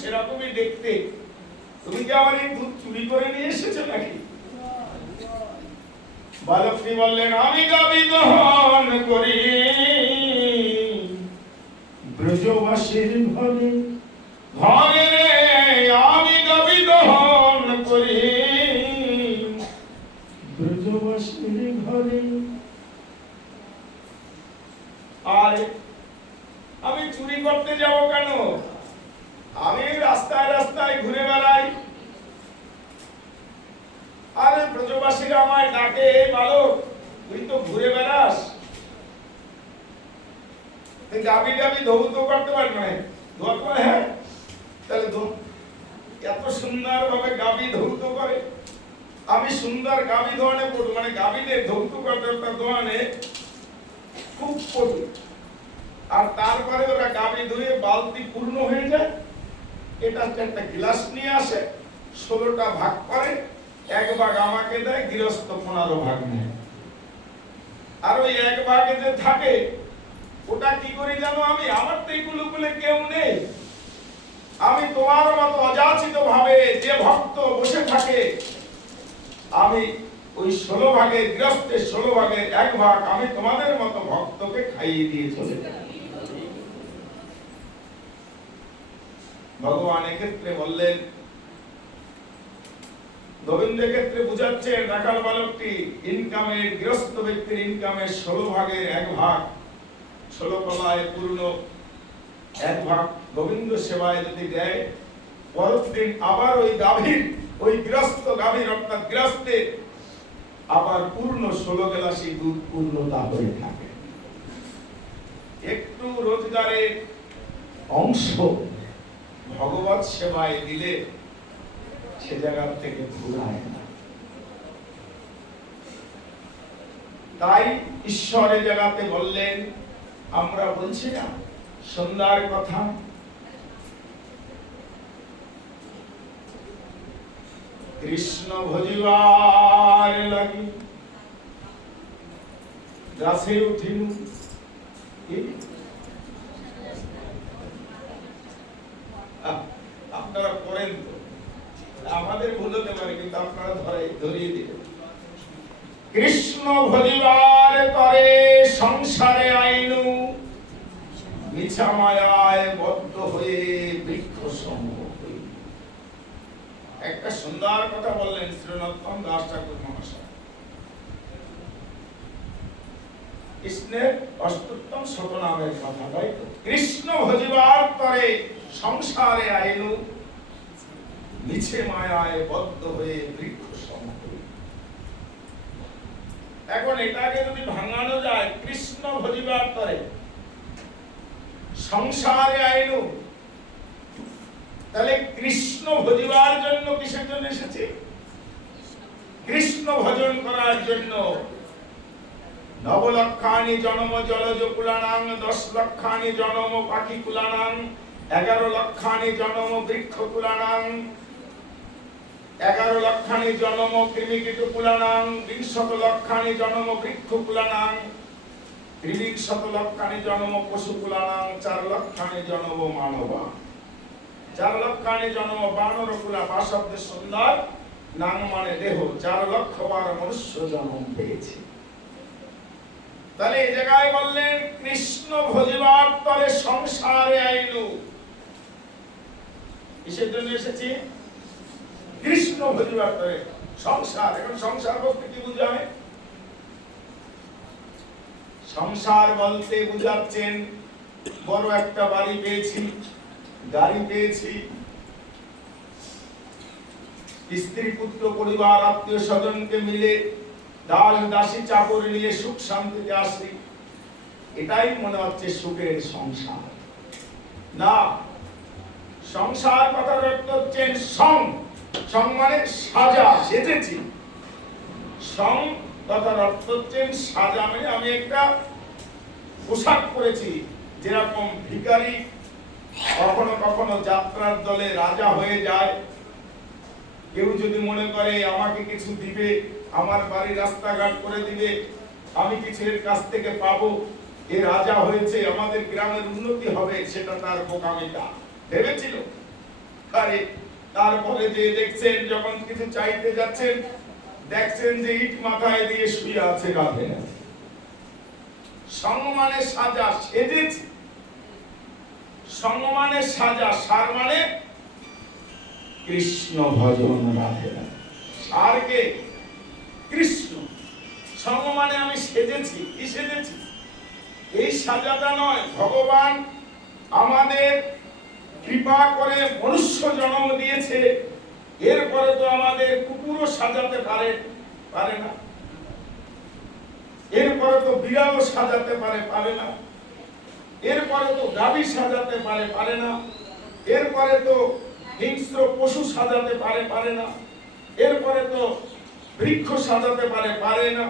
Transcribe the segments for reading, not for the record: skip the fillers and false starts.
সেরকমই দেখতে। তুমি কি আমার এই দুধ চুরি করে নিয়ে এসেছো নাকি? বালকটি বললেন, আমি গাভী দহন করি ব্রজবাসীর ঘরে ঘরে রে, আমি গাভী দহন করি ব্রজবাসীর ঘরে। আর আমি চুরি করতে যাব কেন? আমি রাস্তায় রাস্তায় ঘুরে বেড়াই। আরে ব্রজবাসীরা আমায় ডাকে, বালক তুই তো ঘুরে বেড়াস, তুই গাভী গাভী ধৌত করতে পারবি না? ধোয়া করে, হ্যাঁ তাহলে এত সুন্দর ভাবে গাভী ধৌত করে। আমি সুন্দর গাভী ধোয়ানে পড়ু, মানে গাভীদের ধৌত করতে ধোয়ানে খুব পড়ু। আর তারপরে ওরা গাভী ধুয়ে বালতি পূর্ণ হয়ে যায়, এটা একটা গ্লাস নিয়ে আসে, 16টা ভাগ করে, এক ভাগ আমাকে দেয়, গৃহস্থ 15 ভাগ নেয়। আর ওই এক ভাগে যে থাকে ওটা কি করি জানো? আমি আমার তো এইগুলো বলে কেউ নেই, আমি তোমার মতো অযাচিত ভাবে যে ভক্ত বসে থাকে, আমি ওই 16 ভাগে, গৃহস্থের 16 ভাগের এক ভাগ আমি তোমাদের মতো ভক্তকে খাইয়ে দিয়ে চলে যাই। ভগবান এক্ষেত্রে বললেন, গোবিন্দের ক্ষেত্রে বুঝাচ্ছেন রাখাল বালকটি ইনকামের, গৃহস্থ ব্যক্তির ইনকামের 16 ভাগের এক ভাগ, 16 কলায় পূর্ণ এক ভাগ গোবিন্দ সেবায় যদি দেয়, পরের দিন আবার ওই গাভীর, ওই গৃহস্থ গাভীর অর্থাৎ গৃহস্থে আবার পূর্ণ 16 গ্লাসই দুধ পূর্ণতা হয়ে থাকে। একটু রোজগারের অংশ ভগবত সেবায় দিলে সে জায়গা থেকে ঘুরায় না। তাই ঈশ্বরের জায়গাতে বললেন, আমরা বলছি না সুন্দর কথা, কৃষ্ণ ভজিবার লাগি গাছে উঠিনু। আপনারা করেন তো, আমাদের ভুল হতে পারে, কিন্তু আপনারা ধরিয়ে দিলেন। কৃষ্ণ ভজিবার তরে সংসারে আইনু, মিছা মায়ায় বদ্ধ হয়ে বৃক্ষ সঙ্গ হই। একটা সুন্দর কথা বললেন শ্রীনত্তম দাস ঠাকুর মহাশয়। কৃষ্ণের অষ্টম শতনামের কথা, তাই তো? কৃষ্ণ ভজিবার তরে সংসারে আইনু, মিছে মায়ায় বদ্ধ হয়ে বৃক্ষ সম হই। এখন এটাকে যদি ভাঙানো যায়, কৃষ্ণ ভজিবার তরে সংসারে আইনু, তাহলে কৃষ্ণ ভজিবার জন্য কিসের জন্য এসেছে? কৃষ্ণ ভজন করার জন্য। 9 লক্ষানি জনম জলজ কুলানাং, 10 লক্ষানি জনম পাখি কুলানাং, 11 লক্ষানি জনম বৃক্ষ কুলানাং, 11 লক্ষানি জনম কৃমিকীট কুলানাং, 20 লক্ষানি জনম বৃক্ষ কুলানাং, 30 লক্ষানি জনম পশু কুলানাং, 4 লক্ষানি জনম মানবা, 4 লক্ষানি জনম বানর কুলা। বাসব্দের সুন্দর নাম মানে দেহ, 4 লক্ষ বার মনুষ্য জন্ম পেয়েছে। তাহলে এই জায়গায় বললেন কৃষ্ণ ভজিবার তরে সংসারে আইনু, কিসের জন্য এসেছি? কৃষ্ণ ভজিবার তরে সংসার। এখন সংসার বলতে কি বুঝায়? সংসার বলতে বুঝাচ্ছেন বড় একটা বাড়ি পেয়েছি, গাড়ি পেয়েছি, স্ত্রী পুত্র পরিবার আত্মীয় স্বজনকে মিলে দাস দাসী চাকর নিয়ে সুখ শান্তিতে আসি, এটাই মনে হচ্ছে সুখের সংসার। না, সংসার কথার অর্থ হচ্ছে সং। সং মানে সাজা, সেজেছি। সং কথার অর্থ হচ্ছে সাজা, মানে আমি একটা পোশাক পরেছি। যেরকম ভিখারি কখনো কখনো যাত্রার দলে রাজা হয়ে যায়, কেউ যদি মনে করে আমাকে কিছু দিবে, আমার বাড়ি রাস্তাঘাট করে দিবে, আমি কিছু এর কাছ থেকে পাবো, এ রাজা হয়েছে, আমাদের গ্রামের উন্নতি হবে, সেটা তার বোকামিটা ভেবেছিল। আরে তারপরে যে দেখছেন যখন কিছু চাইতে যাচ্ছেন দেখছেন যে ইট মাথায় দিয়ে শুয়ে আছে গাধে সঙ্গ মানে সাজা সেজেছে সঙ্গ মানে সাজা সার মানে কৃষ্ণ ভজন রাধে রাধে সারকে কৃষ্ণ সঙ্গ মানে আমি সেজেছি কি সেজেছি এই সাজাটা নয় ভগবান আমাদের কৃপা করে মনুষ্য জন্ম দিয়েছে এরপরে তো আমাদের কুকুরও সাজাতে পারে না এরপরে তো বিড়ালও সাজাতে পারে না এরপরে তো গাভী সাজাতে পারে না এরপরে তো হিংস্র পশু সাজাতে পারে না এরপরে তো বৃক্ষ সাজাতে পারে না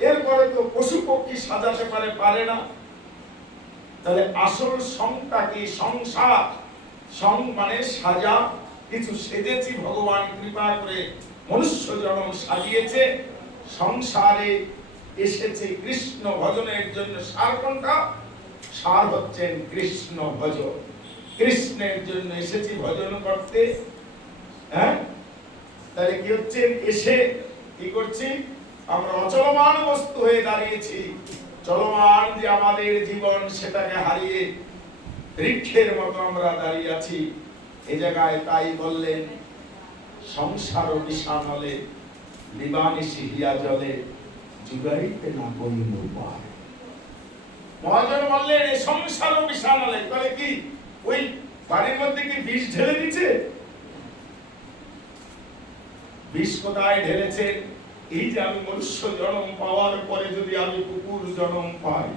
এরপরে তো পশু পক্ষী সাজাতে পারে না তাহলে আসল সংটা কি সংসার সং মানে সাজা কিছু সেজেছি ভগবান কৃপা করে মনুষ্য জন্ম সাজিয়েছে সংসারে এসেছে কৃষ্ণ ভজনের জন্য সার কোনটা সার হচ্ছেন কৃষ্ণ ভজন কৃষ্ণের জন্য এসেছি ভজন করতে হ্যাঁ তাহলে কি হচ্ছে এসে কি করছি আমরা অচলমান বস্তু হয়ে দাঁড়িয়েছি চলমান যে আমাদের জীবন সেটাকে হারিয়ে বৃক্ষের মতো আমরা দাঁড়িয়ে আছি এই জায়গায় তাই বললেন সংসার বিষানলে দিবানিশি হিয়া জলে জুগাইতে না করিল উপায় মহাজন বললেন এই সংসার বিষানলে তাহলে কি ওই বাড়ির মধ্যে কি বিষ ঢেলে দিচ্ছে বিষ কোথায় ঢেলেছেন এই যে আমি মনুষ্য জন্ম পাওয়ার পরে যদি আমি কুকুর জন্ম পাই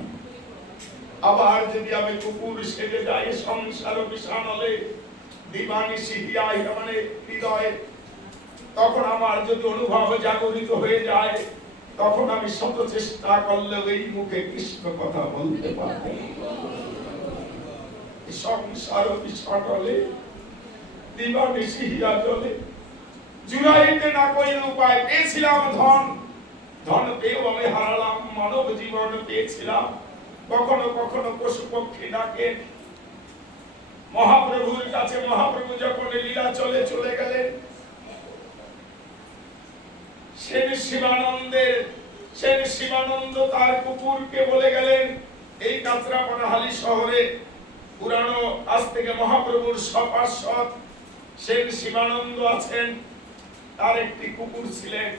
আবার যদি আমি কুকুর সেজে যাই সংসার বিষানলে দিবানিশি হিয়া মানে হৃদয়ে তখন আমার যদি অনুভব জাগরিত হয়ে যায় তখন আমি শত চেষ্টা করলেও এই মুখে কৃষ্ণ কথা বলতে পারবো সংসার বিষানলে দিবানিশি হিয়া জলে জুড়াইতে না কইল উপায় পেয়েছিলাম ধন পেয়েও আমি হারালাম মানব জীবন পেয়েছিলাম কখনো কখনো পশু পক্ষী ডাকে মহাপ্রভুর কাছে মহাপ্রভু যখন লীলা চলে গেলেন সেন শিবানন্দ তার কুকুরকে বলে গেলেন এই কাঁচরাপাড়াহালি শহরে পুরানো আজ থেকে মহাপ্রভুর সপার্ষদ সেন শিবানন্দ আছেন তার একটি কুকুর ছিলেন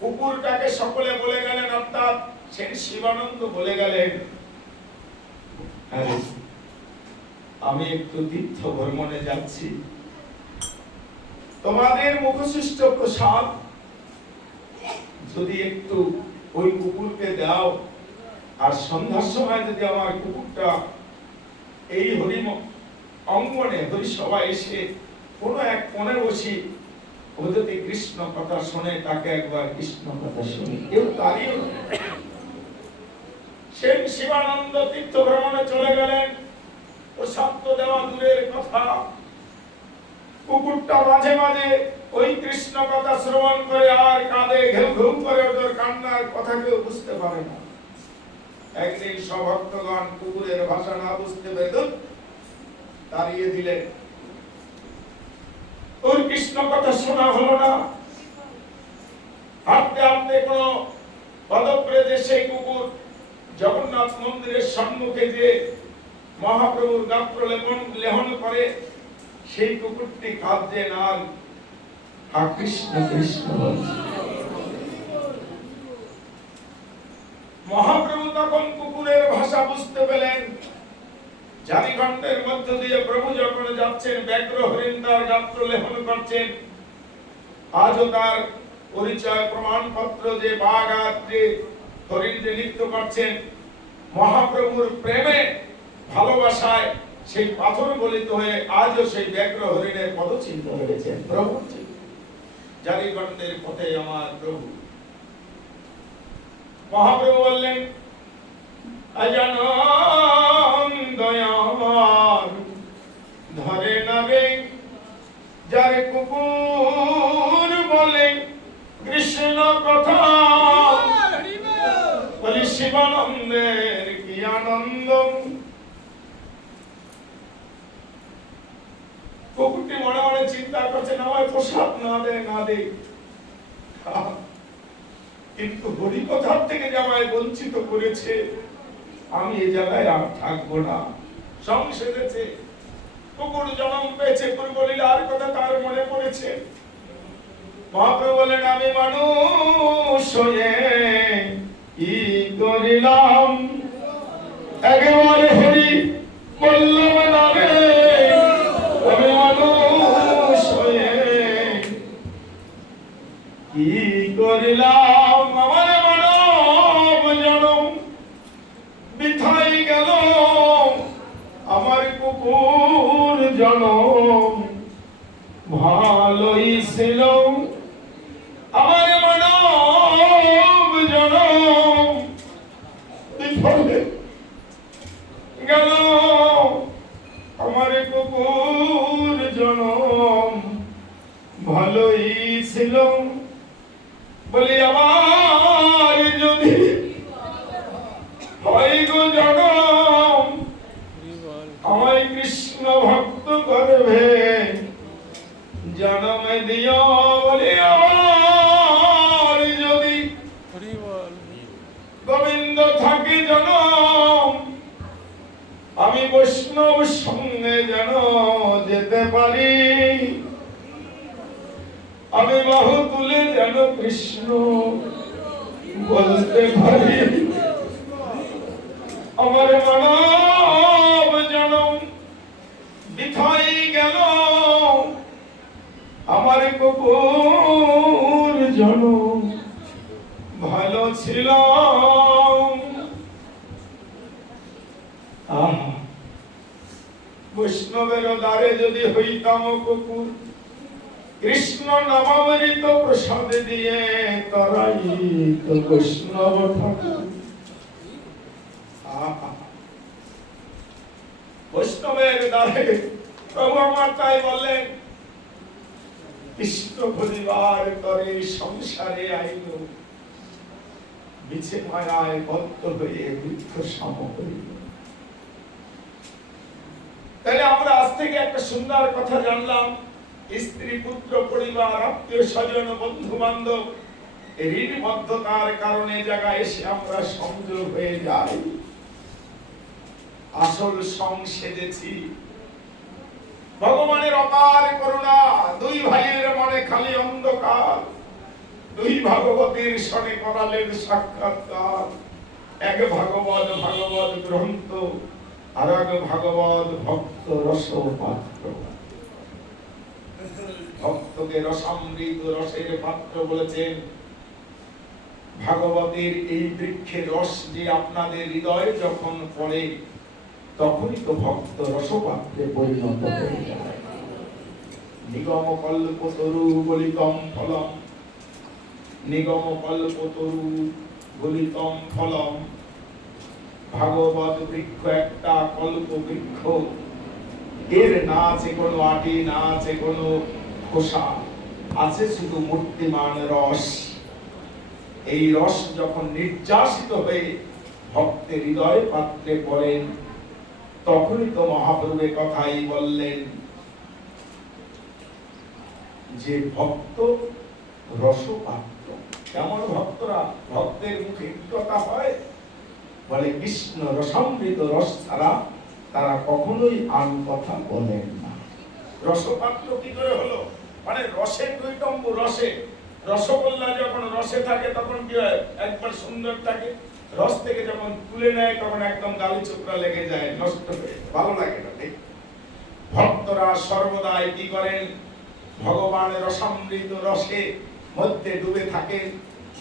কুকুরটাকে সকলে বলে গেলেন অর্থাৎ সেন শিবানন্দ বলে গেলেন আমি একটু তীর্থ ভ্রমণে যাচ্ছি তোমাদের মুখসৃষ্ট প্রসাদ যদি একটু ওই কুকুরকে দাও আর সন্ধ্যার সময় যদি আমার কুকুরটা এই হরি অঙ্গনে হরি সবাই এসে কোনো এক কোণে বসি ও যদি কৃষ্ণ কথা শোনে তাকে একবার কৃষ্ণ কথা শুনি কেউ তারিও সেন শিবানন্দ তীর্থ ভ্রমণে চলে গেলেন ও সত্য দেওয়া দূরের কথা কুকুরটা মাঝে মাঝে ওই কৃষ্ণ কথা শ্রবণ করে আর কাঁদে ঘেউ ঘেউ করে ওদের কান্নার কথা কেউ বুঝতে পারে না একদিন সভক্তগণ কুকুরের ভাষা না বুঝতে পেরে তাড়িয়ে দিলেন ওর কৃষ্ণ কথা শোনা হলো না হাঁটতে হাঁটতে কোন পদপ্রেদে সেই কুকুর জগন্নাথ মন্দিরের সম্মুখে যে মহাপ্রভুর গাত্র লেহন করে সেই কুকুরটি কাঁদছে আর কৃষ্ণ কৃষ্ণ মহাপ্রভু তখন কুকুরের ভাষা বুঝতে পেলেন জারিখণ্ডের মধ্য দিয়ে প্রভু যখন যাচ্ছেন ব্যগ্র হরিণ তার গাত্র লেহন করছেন আজও তার পরিচয় প্রমাণপত্র যে বাঘ আর যে হরিণ যে নৃত্য করছেন মহাপ্রভুর প্রেমে ভালোবাসায় সেই পাথর গলিত হয়ে আজও সেই ব্যগ্র হরিণের পদচিহ্ন হয়েছে প্রভু জারিখণ্ডের পথে আমার প্রভু মহাপ্রভু বললেন অজানন্দয়ার ধরে নাবে যার কুকুর বলে কৃষ্ণ কথা বলি শিবানন্দের কি আনন্দ কুকুরটি চিন্তা করছেন আমায় প্রসাদ না দে না দে, কিন্তু হরি কথার থেকে যে আমায় বঞ্চিত করেছে, আমি এই জায়গায় আর থাকবো না। সংসেদেছে, কুকুর জন্ম পেয়েছে, পূর্বলীলার কথা তার মনে পড়েছে। মহাপ্রভু বলেন আমি মানুষ হয়ে কি করিলাম, একেবারে হরি বললাম না রে, আমি মানুষ হয়ে কি করিলাম, আমার মানব জনম বৃথাই গেল, আমার কুকুর জনম ভালোই ছিল, আমার মানব জনম বিফলে গেল, আমার কুকুর জনম ভালোই ছিল। বলি আমার যদি হয় গো জনম, আমায় কৃষ্ণ ভক্ত করবে জনম দিও, বলি আমার যদি গোবিন্দ থাকে জনম, আমি বৈষ্ণব সঙ্গে যেন যেতে পারি, আমি বাহু তুলে যেন কৃষ্ণ বলতে পারি, আমার মানব জনম বৃথাই গেল, আমার কুকুর জনম ভালো ছিল। বৈষ্ণবের দ্বারে যদি হইতাম কুকুর, কৃষ্ণ নামামৃত প্রসাদ দিয়ে তরাই তো বৈষ্ণব ঠাকুর। বৈষ্ণবের দ্বারে প্রভু আমার তাই বললেন, কৃষ্ণ পরিবার করে সংসারে আইল, বিছে মায়ায় বদ্ধ হয়ে বৃদ্ধ সম করিল। তাহলে আমরা আজ থেকে একটা সুন্দর কথা জানলাম, স্ত্রী পুত্র পরিবার আত্মীয় স্বজন বন্ধু বান্ধব ঋণবদ্ধতার কারণে জায়গায় এসে আমরা সংযোগ হয়ে যাই, আসল সং সেজেছি। ভগবানের অপার করুণা, দুই ভাইয়ের মনে খালি অন্ধকার, দুই ভাগবতীর সনে করালেন সাক্ষাৎকার, এক ভাগবত ভাগবত গ্রন্থ, আর এক ভাগবত ভক্ত রস পাত্র। ভক্তকে রসামৃত রসের পাত্র বলেছেন। ভাগবতের এই বৃক্ষের রস যে আপনাদের হৃদয়ে যখন পড়ে, তখনই তো ভক্ত রসপাত্রে পরিণত হয়ে যায়। নিগম কল্পতরু গলিতম ফলম, নিগম কল্পতরু গলিতম ফলম। ভাগবত বৃক্ষ একটা কল্প বৃক্ষ, এর না আছে কোনো আটি, না আছে কোনো খোসা, আছে শুধু মূর্তিমান রস। এই রস যখন নির্যাসিত হয়ে ভক্তের হৃদয় পাত্রে পড়েন, তখনই তো মহাপ্রভুর কথাই বললেন যে ভক্ত রসপাত্র। কেমন ভক্তরা? ভক্তের মুখে কথা হয়, বলে কৃষ্ণ রসামৃত রস ছাড়া তারা কখনোই আন কথা বলেন না। রসপাত্র কি করে হলো? মানে রসে দুই টম্বু, রসে রসগোল্লা যখন রসে থাকে তখন কি হয়? একবার সুন্দর থাকে, রস থেকে যখন তুলে নেয় তখন একদম গালি চোপড়া লেগে যায়, নষ্ট হয়ে ভালো লাগে না। ঠিক ভক্তরা সর্বদাই কি করেন? ভগবানের রসামৃত রসে মধ্যে ডুবে থাকেন।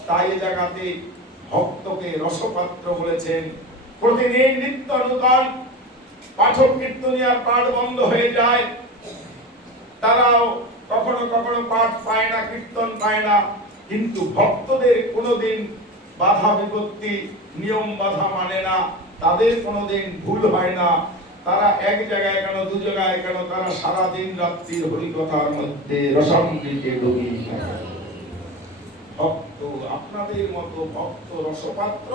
তাই জায়গাতে ভক্তকে রসপাত্র বলেছেন। প্রতিদিন নিত্য নূতন পাঠক কীর্তনিয়ার পাঠ বন্ধ হয়ে যায়, তারাও কখনো কখনো পাঠ পায় না, কীর্তন পায় না, কিন্তু ভক্তদের কোনোদিন বাধা বিপত্তি নিয়ম বাধা মানে না, তাদের কোনোদিন ভুল হয় না। তারা এক জায়গায় কেন, দু জায়গায় কেন, তারা সারা দিন রাত্রি হরিকথার মধ্যে রসামৃতে ডুবিয়ে থাকে। ভক্ত, আপনাদের মতো ভক্ত রসপাত্র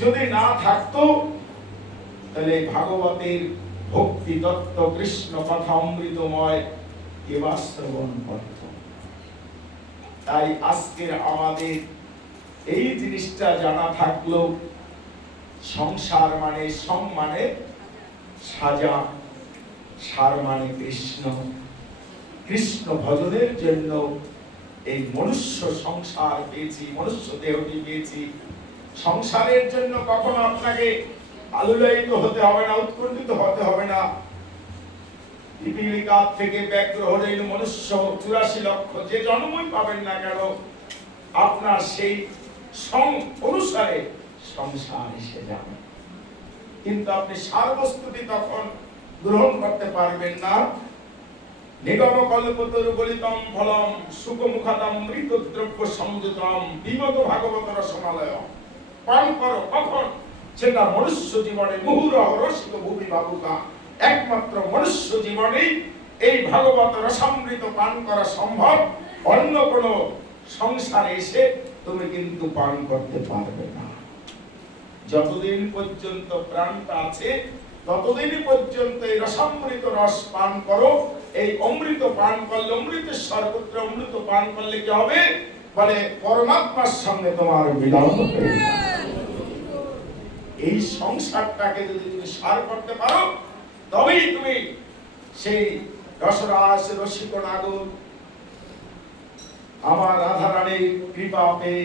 যদি না থাকতো, তাহলে ভাগবতের ভক্তি তত্ত্ব, কৃষ্ণ কথা অমৃতময় এবার শ্রবণ করত। তাই আজকের আমাদের এই জিনিসটা জানা থাকলো, সংসার মানে সম মানে সাজা, সার মানে কৃষ্ণ। কৃষ্ণ ভজনের জন্য এই মনুষ্য সংসার পেয়েছি, মনুষ্য দেহটি পেয়েছি। সংসারের জন্য কখনো আপনাকে আলুলায়িত হতে হবে না, উৎকণ্ঠিত হতে হবে না। পিপীলিকা থেকে ব্যাঘ্র হরিণ মনুষ্য 84 লক্ষ যে জন্মই পাবেন না কেন, আপনার সেই সং অনুসারে সংসার এসে যাবে। কিন্তু আপনি সার বস্তুটি তখন গ্রহণ করতে পারবেন না। নিগম কল্পতরু গলিতম ফলম সুখমুখাদম মৃত দ্রব্য সংযুতম বিমত ভাগবত রসমালয়। পান করো কখন? সেটা মনুষ্য জীবনে মুহুরহ রসিক ভূমি বাবুকা। একমাত্র মনুষ্য জীবনেই এই ভাগবত রসামৃত পান করা সম্ভব। অন্য কোন সংসারে এসে তুমি কিন্তু পান করতে পারবে না। যতদিন পর্যন্ত প্রাণটা আছে ততদিন পর্যন্ত এই রসামৃত রস পান করো। এই অমৃত পান করলে, অমৃতেশ্বর পুত্র অমৃত পান করলে কি হবে? বলে পরমাত্মার সঙ্গে তোমার মিলন হবে। এই সংসারটাকে যদি তুমি সার করতে পারো, তবেই তুমি সেই রসরাস রসিক নাগর আমার রাধা রানীর কৃপা পেয়ে,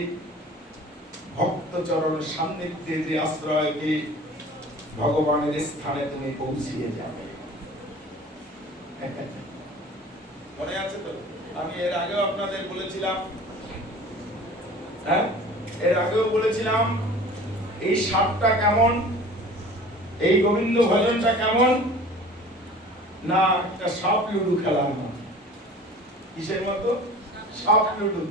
ভক্ত চরণ সান্নিধ্যে যে আশ্রয় পেয়ে ভগবানের স্থানে তুমি পৌঁছিয়ে যাবে। মনে আছে তো? আমি এর আগেও আপনাদের বলেছিলাম, এর আগেও বলেছিলাম এই সাপটা কেমন, এই গোবিন্দ ভজনটা কেমন না একটা সাপ লুডু খেলার মতো। কিসের মতো? সাপ লুডু।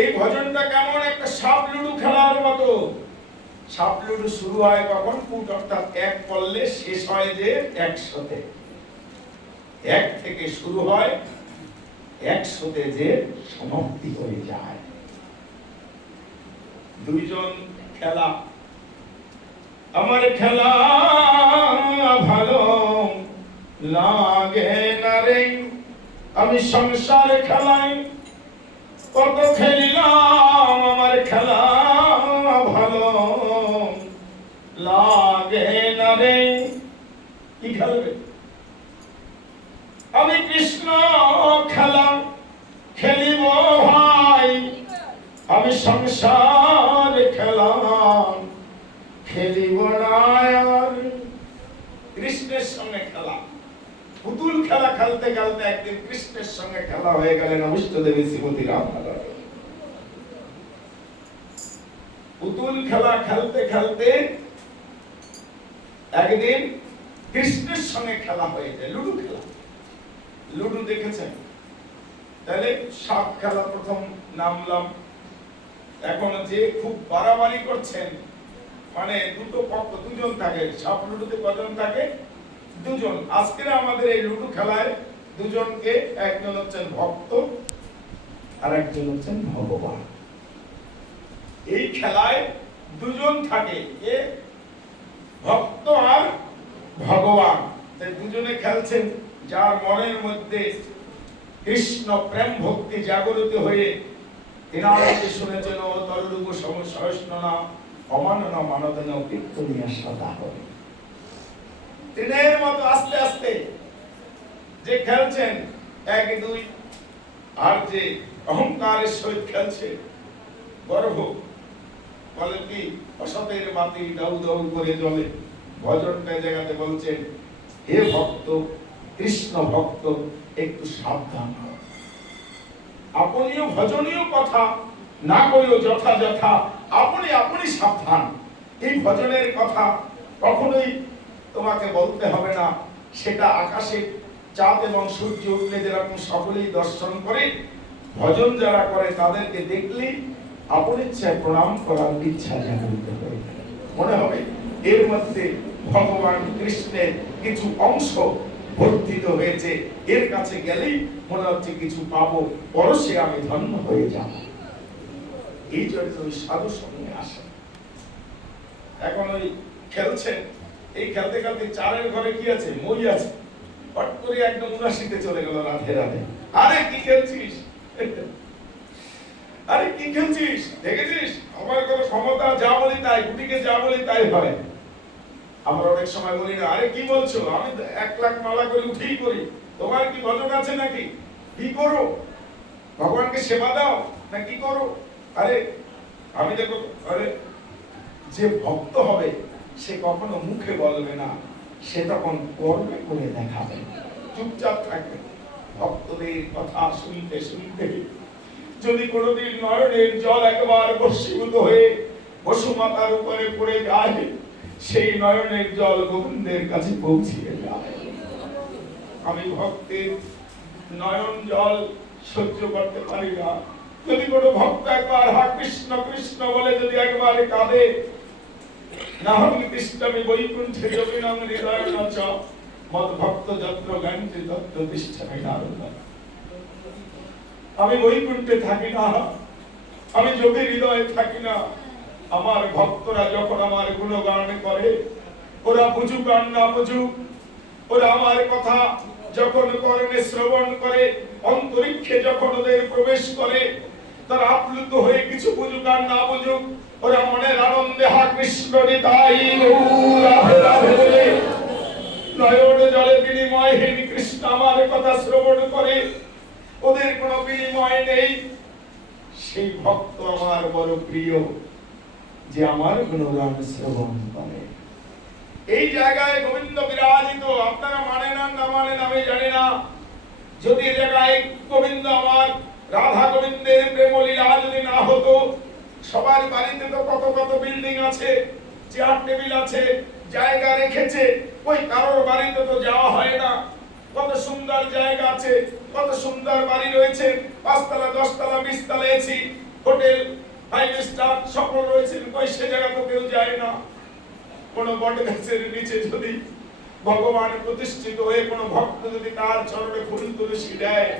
এই ভজনটা কেমন? একটা সাপ লুডু খেলার মতো। সাপ লুডু শুরু হয় কখন? পুট অর্থাৎ এক পড়লে শেষ হয় যে 100-তে। 1 থেকে শুরু হয়, 100-তে যে সমাপ্তি হয়ে যায়। দুইজন খেলা, আমার খেলা ভালো লাগে না রে, আমি সংসার খেলাই কত খেলিলাম, আমার খেলা ভালো লাগে না রে। কি খেলবে? আমি কৃষ্ণ খেলা খেলিব ভাই, আমি সংসার খেলা খেলিব না। কৃষ্ণের সঙ্গে খেলা, পুতুল খেলা খেলতে খেলতে একদিন কৃষ্ণের সঙ্গে খেলা হয়ে গেলেন অবিষ্ট দেবী শ্রীমতী রাধারানী। পুতুল খেলা খেলতে খেলতে একদিন কৃষ্ণের সঙ্গে খেলা হয়ে যায়, লুডু খেলা। লুডু দেখেছেন? তাহলে সাপ খেলা প্রথম নামলাম। এখন যে খুব বাড়াবাড়ি করছেন, মানে দুটো পক্ষ দুজন থাকে। সাপ লুডুতে কজন থাকে? দুজন। আজকে আমাদের এই লুডু খেলায় দুজনকে, একজন হচ্ছেন ভক্ত আর একজন হচ্ছেন ভগবান। এই খেলায় দুজন থাকে, কে? ভক্ত আর ভগবান। তাই দুজনে খেলছেন। যার মনের মধ্যে কৃষ্ণ প্রেম ভক্তি জাগরিত হয়ে তিনাকে শুনেছেন, ও তরুরূপ সমসহস্রনা অমাননা মানদনা কীর্তনিয়া সদা হবে। ট্রেনের মতো আস্তে আস্তে যে খেলছেন 1-2, আর যে অহংকারের সহিত খেলছে গর্ব, বলে কি অসতের বাতি দাউ দাউ করে জ্বলে। ভজনটা জায়গাতে বলছেন, হে ভক্ত, কৃষ্ণ ভক্ত, একটু সাবধান হও। আপনিও ভজনীয় কথা না করিও যথা যথা, আপনি আপনি সাবধান। এই ভজনের কথা কখনোই তোমাকে বলতে হবে না। সেটা আকাশে চাঁদ এবং সূর্য উঠলে যেরকম সকলেই দর্শন করে, ভজন যারা করে তাদেরকে দেখলে আপন ইচ্ছায় প্রণাম করার ইচ্ছা জাগরিত হয়ে মনে হবে এর মধ্যে ভগবান কৃষ্ণের কিছু অংশ বর্ধিত হয়েছে। এর কাছে গেলেই মনে হচ্ছে কিছু পাবো, পরশে আমি ধন্য হয়ে যাব। এই জন্য ওই সাধু সঙ্গে আসে। এখন ওই খেলছেন, এই খেলতে খেলতে চারের ঘরে কি আছে? মই আছে। হট করে একদম 79 চলে গেল রাধে রাধে। আরে কি খেলছিস, আরে কি খেলছিস, দেখেছিস আমার কোনো ক্ষমতা, যা বলি তাই, গুটিকে যা বলি তাই হয়। আমরা অনেক সময় বলি না, আরে কি বলছো, আমি 1 লাখ মালা করে উঠেই করি, তোমার কি ভজন আছে নাকি, কি করো, ভগবানকে সেবা দাও না কি করো। আরে আমি দেখো, আরে যে ভক্ত হবে সে কখনো মুখে বলবে না, সে তখন কর্মে করে দেখাবে, চুপচাপ থাকবে। ভক্তদের কথা শুনতে শুনতে যদি কোনোদিন নয়নের জল একবার বর্ষীভূত হয়ে বসুমাতার উপরে পড়ে যায়, সেই নয়নের জল গোবিন্দের কাছে পৌঁছিয়ে যায়। আমি ভক্তের নয়ন জল সহ্য করতে পারি না। যদি কোনো ভক্ত একবার হা কৃষ্ণ কৃষ্ণ বলে যদি একবার কাঁদে, নাহং তিষ্ঠামি বৈকুণ্ঠে যোগিনং হৃদয়েন চ মদ ভক্ত যত্র গান্তি তত্র তিষ্ঠামি নারদ। আমি বৈকুণ্ঠে থাকি না, আমি যোগী হৃদয়ে থাকি না। আমার ভক্তরা যখন আমার গুণগান করে, ওরা বুঝুক আর না বুঝুক, ওরা আমার কথা যখন কর্ণে শ্রবণ করে, অন্তরিক্ষে যখন ওদের প্রবেশ করে, তারা আপ্লুত হয়ে কিছু বুঝুক আর না বুঝুক, ওরা মনের আনন্দে হা কৃষ্ণ নিতাই রাধে রাধে বলে নয়ন জলে বিনিময়হীন কৃষ্ণ আমার কথা শ্রবণ করে। ওদের কোনো বিনিময় নেই। সেই ভক্ত আমার বড় প্রিয়, যে আমার গুণগান শ্রবণ করে। এই জায়গায় গোবিন্দ বিরাজিত। আপনারা মানেন না মানেন আমি জানি না। যদি এই জায়গায় গোবিন্দ আমার রাধা গোবিন্দের প্রেম লীলা যদি না হতো, সবার বাড়িতে তো কত কত বিল্ডিং আছে, চেয়ার টেবিল আছে, জায়গা রেখেছে, ওই কারোর বাড়িতে তো যাওয়া হয় না। কত সুন্দর জায়গা আছে, কত সুন্দর বাড়ি রয়েছে, 5 তলা 10 তলা 20 তলা এসি, হোটেল 5 স্টার সকল রয়েছে, কই সে জায়গা তো কেউ যায় না। কোন বট গাছের নিচে যদি ভগবান প্রতিষ্ঠিত হয়ে কোন ভক্ত যদি তার চরণে ফুল তুলসী দেয়,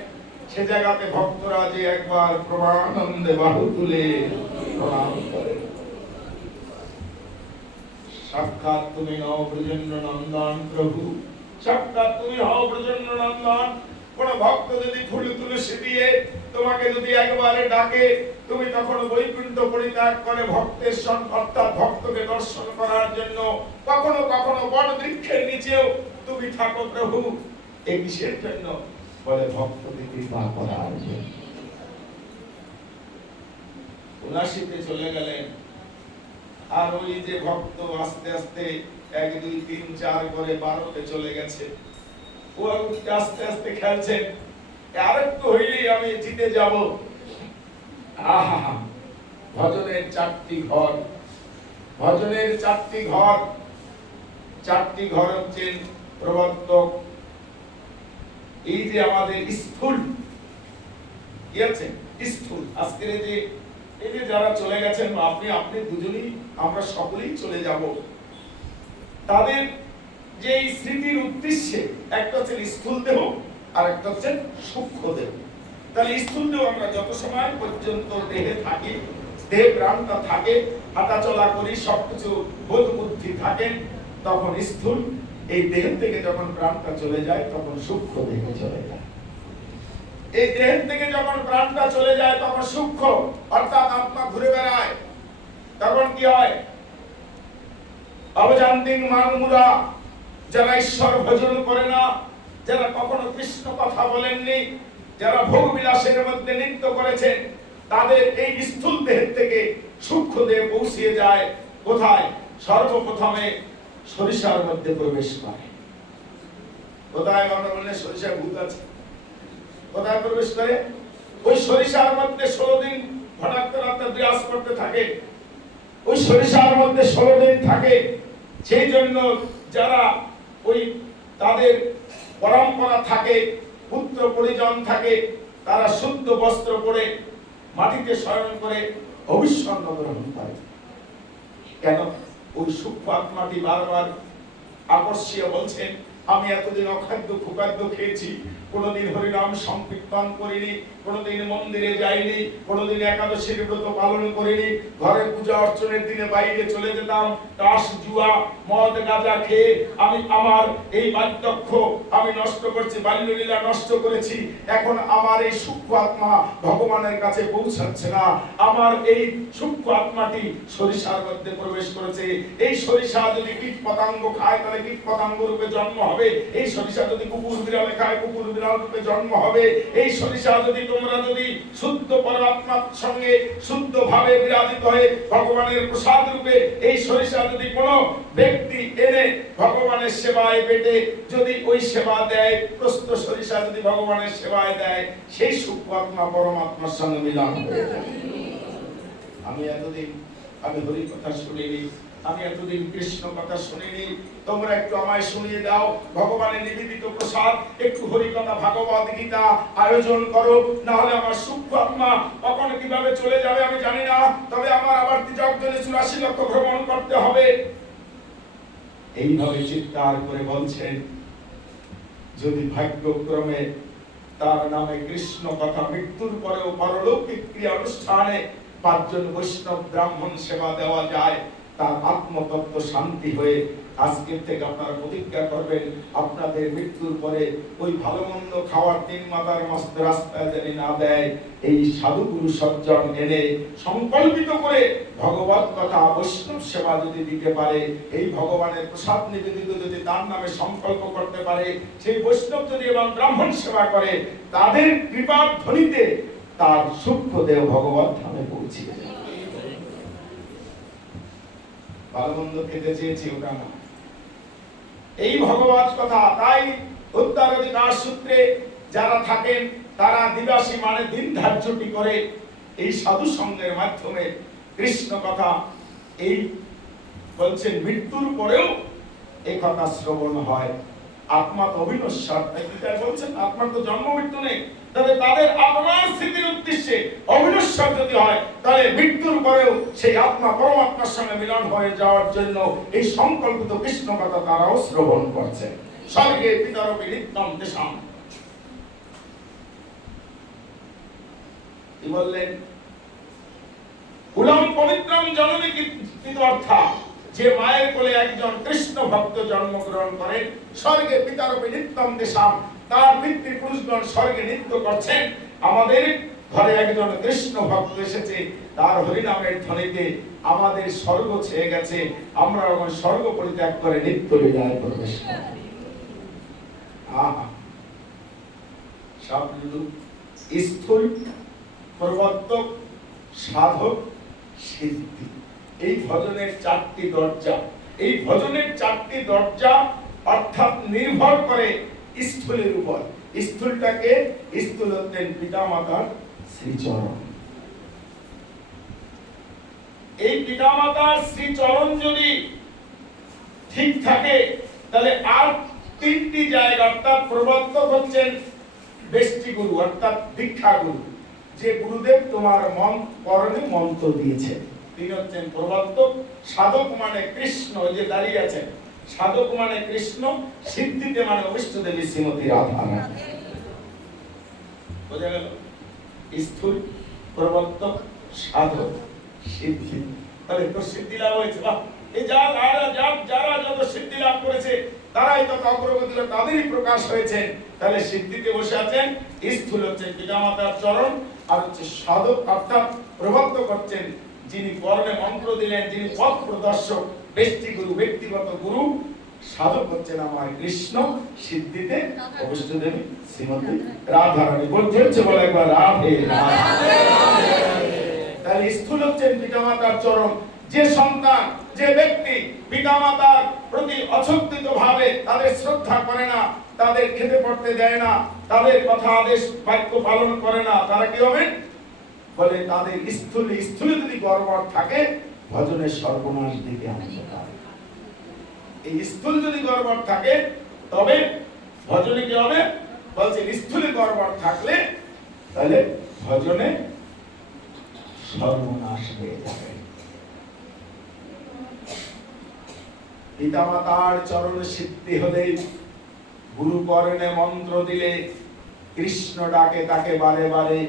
সে জায়গাতে ভক্তরা যে একবার প্রমানন্দে বাহু তুলে প্রণাম করে। সাক্ষাৎ তুমি হও ব্রজেন্দ্র নন্দন প্রভু, সাক্ষাৎ তুমি হও ব্রজেন্দ্র নন্দন। কোন ভক্ত যদি ফুল তুলসী দিয়ে তোমাকে যদি একবারে ডাকে, তুমি তখন বৈকুণ্ঠ পরিত্যাগ করে ভক্তের অর্থাৎ ভক্তকে দর্শন করার জন্য কখনো কখনো বট বৃক্ষের নিচেও তুমি থাকো প্রভু। এই কিসের জন্য? বলে ভক্তকে কৃপা করার জন্য। 79 চলে গেলেন, আর ওই যে ভক্ত আস্তে আস্তে 1 2 3 4 করে 12তে চলে গেছে। ও আস্তে আস্তে খেলছেন, আরেকটু হইলেই আমি জিতে যাব। আহা, ভজনের 4টি ঘর, ভজনের 4টি ঘর, 4টি ঘর হচ্ছেন প্রবর্তক। এই যে আমাদের স্থূল কি আছে, স্থূল আজকের এই যে যারা চলে গেছেন, আপনি দুজনেই, আমরা সকলেই চলে যাব। তাদের যে স্মৃতির উদ্দেশ্যে একটা হচ্ছে স্থূল দেহ আর একটা হচ্ছে সূক্ষ্ম দেহ। তাহলে স্থূল দেহ আমরা যত সময় পর্যন্ত দেহে থাকি, দেহ প্রাণটা থাকে, হাঁটা চলা করি, সবকিছু বোধ বুদ্ধি থাকে, তখন স্থূল। এই দেহ থেকে যখন প্রাণটা চলে যায় তখন সূক্ষ্ম দেহে চলে যায়। এই দেহ থেকে যখন প্রাণটা চলে যায় তখন সূক্ষ্ম অর্থাৎ আত্মা ঘুরে বেড়ায়। তখন কি হয়? অবজান্তিং মানমুরা, যারা ঈশ্বর ভজন করে না, যারা কখনো কৃষ্ণ কথা বলেননি, যারা ভোগ বিলাসের মধ্যে নৃত্য করেছেন, তাদের এই স্থূল দেহ থেকে সূক্ষ্ম দেহে পৌঁছিয়ে যায় কোথায়? সর্বপ্রথমে সরিষার মধ্যে প্রবেশ করে। কোথায়? আমরা বললে সরিষা ভূত আছে। কোথায় প্রবেশ করে? ওই সরিষার মধ্যে 16 দিন ভটাত্মরাত্মা বিরাজ করতে থাকে। ওই সরিষার মধ্যে 16 দিন থাকে। সেই জন্য যারা ওই তাদের পরম্পরা থাকে, পুত্র পরিজন থাকে, তারা শুদ্ধ বস্ত্র পরে মাটিতে শয়ন করে অভিষণ্ণ গ্রহণ করে। কেন? ওই সূক্ষ্ম আত্মাটি বারবার আকর্ষিয়ে বলছেন, আমি এতদিন অখাদ্য কুখাদ্য খেয়েছি, কোনোদিন হরিনাম সংকীর্তন করিনি, কোনোদিন মন্দিরে যাইনি, কোনোদিন একাদশীর ব্রত পালন করিনি, ঘরে পূজা অর্চনের দিনে বাইরে চলে যেতাম, তাস জুয়া মদ গাঁজা খেয়ে আমি আমার এই বার্ধক্য আমি নষ্ট করছি, বাল্যলীলা নষ্ট করেছি। এখন আমার এই সূক্ষ্ম আত্মা ভগবানের কাছে পৌঁছাচ্ছে না। আমার এই সূক্ষ্ম আত্মাটি সরিষার মধ্যে প্রবেশ করেছে। এই সরিষা যদি কীট পতঙ্গ খায় তাহলে কীট পতঙ্গ রূপে জন্ম হবে। এই সরিষা যদি কুকুর বিড়ালে খায় কুকুর বিড়াল রূপে জন্ম হবে। এই সরিষা যদি তোমরা যদি শুদ্ধ পরমাত্মার সঙ্গে শুদ্ধ ভাবে বিরাজিত হয়ে ভগবানের প্রসাদ রূপে এই সরিষা যদি কোনো ব্যক্তি এনে ভগবানের সেবায় পেটে যদি ওই সেবা দেয়, প্রস্ত সরিষা যদি ভগবানের সেবায় দেয়, সেই সূক্ষ্ম আত্মা পরমাত্মার সঙ্গে মিলন হয়ে যায়। আমি এতদিন আমি হরি কথা শুনিনি, আমি এতদিন কৃষ্ণ কথা শুনিনি, তোমরা একটু আমায় শুনিয়ে দাও। ভগবানের নিবেদিত প্রসাদ একটু হরি কথা ভাগবত গীতা আয়োজন করো, না হলে আমার সূক্ষ্ম আত্মা কখন কিভাবে চলে যাবে আমি জানি না। তবে আমার আবার 84 লক্ষ ভ্রমণ করতে হবে। এইভাবে চিৎকার করে বলছেন, যদি ভাগ্যক্রমে তার নামে কৃষ্ণ কথা মৃত্যুর পরেও পরলৌকিক ক্রিয়া অনুষ্ঠানে 5 জন বৈষ্ণব ব্রাহ্মণ সেবা দেওয়া যায়, তার আত্মতত্ত্ব শান্তি হয়ে আজকের থেকে আপনারা প্রতিজ্ঞা করবেন, আপনাদের মৃত্যুর পরে ওই ভালো মন্দ খাওয়ার 3 মাতার মস্ত রাস্তায় যদি না দেয়, এই সাধুগুরু সজ্জন এনে সংকল্পিত করে ভগবত কথা বৈষ্ণব সেবা যদি দিতে পারে, এই ভগবানের প্রসাদ নিবেদিত যদি তার নামে সংকল্প করতে পারে, সেই বৈষ্ণব যদি এবং ব্রাহ্মণ সেবা করে, তাদের কৃপার ধ্বনিতে তার সূক্ষ্ম দেহ ভগবত ধামে পৌঁছে যায়। ভালো মন্দ খেতে চেয়েছি ওটা না, এই ভগবত কথা। তাই উত্তরাধিকার সূত্রে যারা থাকেন তারা দিবাসী মানে দিন ধার্যটি করে এই সাধু সঙ্গের মাধ্যমে কৃষ্ণ কথা এই বলছেন মৃত্যুর পরেও এই কথা শ্রবণ হয়। আত্মা তো অবিনশ্বর, তাই বলছেন আত্মার তো জন্ম মৃত্যু নেই। তবে তাদের আত্মার স্থিতির উদ্দেশ্যে অবিনশ্বর যদি হয়, তাহলে মৃত্যুর পরেও সেই আত্মা পরমাত্মার সঙ্গে মিলন হয়ে যাওয়ার জন্য এই সংকল্পিত কৃষ্ণ কথা তারাও শ্রবণ করছে। স্বর্গে পিতরপি নিত্যম তেষাম। কি বললেন? কুলম পবিত্রম জননী পিতর্থা, যে মায়ের কোলে একজন কৃষ্ণ ভক্ত জন্মগ্রহণ করেন, স্বর্গে পিতরপি নিত্যম তেষাম, তার পিতৃপুরুষগণ স্বর্গে নৃত্য করছেন। আমাদের ঘরে একজন কৃষ্ণ ভক্ত এসেছে, তার হরিনামের ধ্বনিতে আমাদের স্বর্গ ছেয়ে গেছে, আমরা স্বর্গ পরিত্যাগ করে নিত্য লীলায় প্রবেশ করি। স্থূল, প্রবর্তক, সাধক, সিদ্ধি, এই ভজনের 4টি দরজা। এই ভজনের 4টি দরজা অর্থাৎ নির্ভর করে স্থূলের উপর। স্থূলটাকে স্থূল হতেন পিতামাতার শ্রীচরণ। এই পিতামাতার শ্রীচরণ যদি ঠিক থাকে, তাহলে আর 3টি জায়গা, অর্থাৎ প্রবর্তক হচ্ছেন বেষ্টি গুরু অর্থাৎ দীক্ষা গুরু, যে গুরুদেব তোমার মন করণে মন্ত্র দিয়েছে, তিনি হচ্ছেন প্রবর্তক। সাধক মানে কৃষ্ণ, যে দাঁড়িয়ে আছেন, সাধক মানে কৃষ্ণ, সিদ্ধিতে মানে অবিষ্ট দেবী শ্রীমতী রাধা। বোঝা গেল? স্থূল, প্রবর্তক, সাধক, সিদ্ধি। তাহলে তো সিদ্ধি লাভ হয়েছে। এই যারা যত সিদ্ধি লাভ করেছে তারাই তত অগ্রগতি, তাদেরই প্রকাশ হয়েছে। তাহলে সিদ্ধিতে বসে আছেন। স্থূল হচ্ছেন পিতামাতার চরণ, আর হচ্ছে সাধক অর্থাৎ প্রবর্তক হচ্ছেন যিনি কর্মে মন্ত্র দিলেন, যিনি পথ প্রদর্শক, ব্যক্তি গুরু, ব্যক্তিগত গুরু। সাধক হচ্ছেন আমার কৃষ্ণ, সিদ্ধিতে অবিষ্ট দেবী শ্রীমতী রাধা রানী। বলছে বলে একবার রাধে রাধে। তাহলে স্থূল হচ্ছেন পিতামাতার চরণ। যে সন্তান, যে ব্যক্তি পিতামাতার প্রতি অশ্রদ্ধিত ভাবে তাদের শ্রদ্ধা করে না, তাদের খেতে পড়তে দেয় না, তাদের কথা আদেশ বাক্য পালন করে না, তারা কি হবে? বলে তাদের স্থূলে যদি গর্বর থাকে, ভজনের সর্বনাশ দিকে আনতে পারে। এই স্থূল যদি গর্বর থাকে, তবে ভজনে কি হবে? বলছে স্থূলে গর্বর থাকলে তাহলে ভজনে সর্বনাশ হয়ে যাবে। পিতামাতার চরণ সিদ্ধি হলে, গুরু করণে মন্ত্র দিলে, কৃষ্ণ ডাকে তাকে বারে বারে,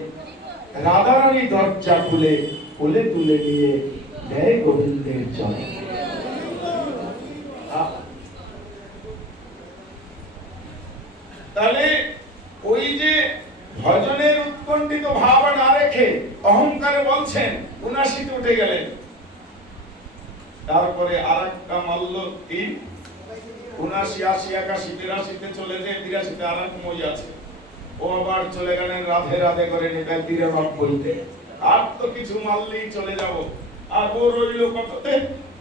রাধারানী দরজা খুলে কোলে তুলে নিয়ে দেয় গোবিন্দের চরণে। তাহলে ওই যে ভজনের উৎকণ্ঠিত ভাব না রেখে অহংকারে বলছেন ৭৯ উঠে গেলেন। তারপরে আরেকটা মাল্য ৩, ৭৯, ৮০, ৮১, ৮২-তে চলে যায়, ৮৩-তে আরেক মই আছে, ও আবার চলে গেলেন রাধে রাধে করে নিতে ৯৩-তে। আর তো কিছু মারলেই চলে যাব। আর ও রইল কততে?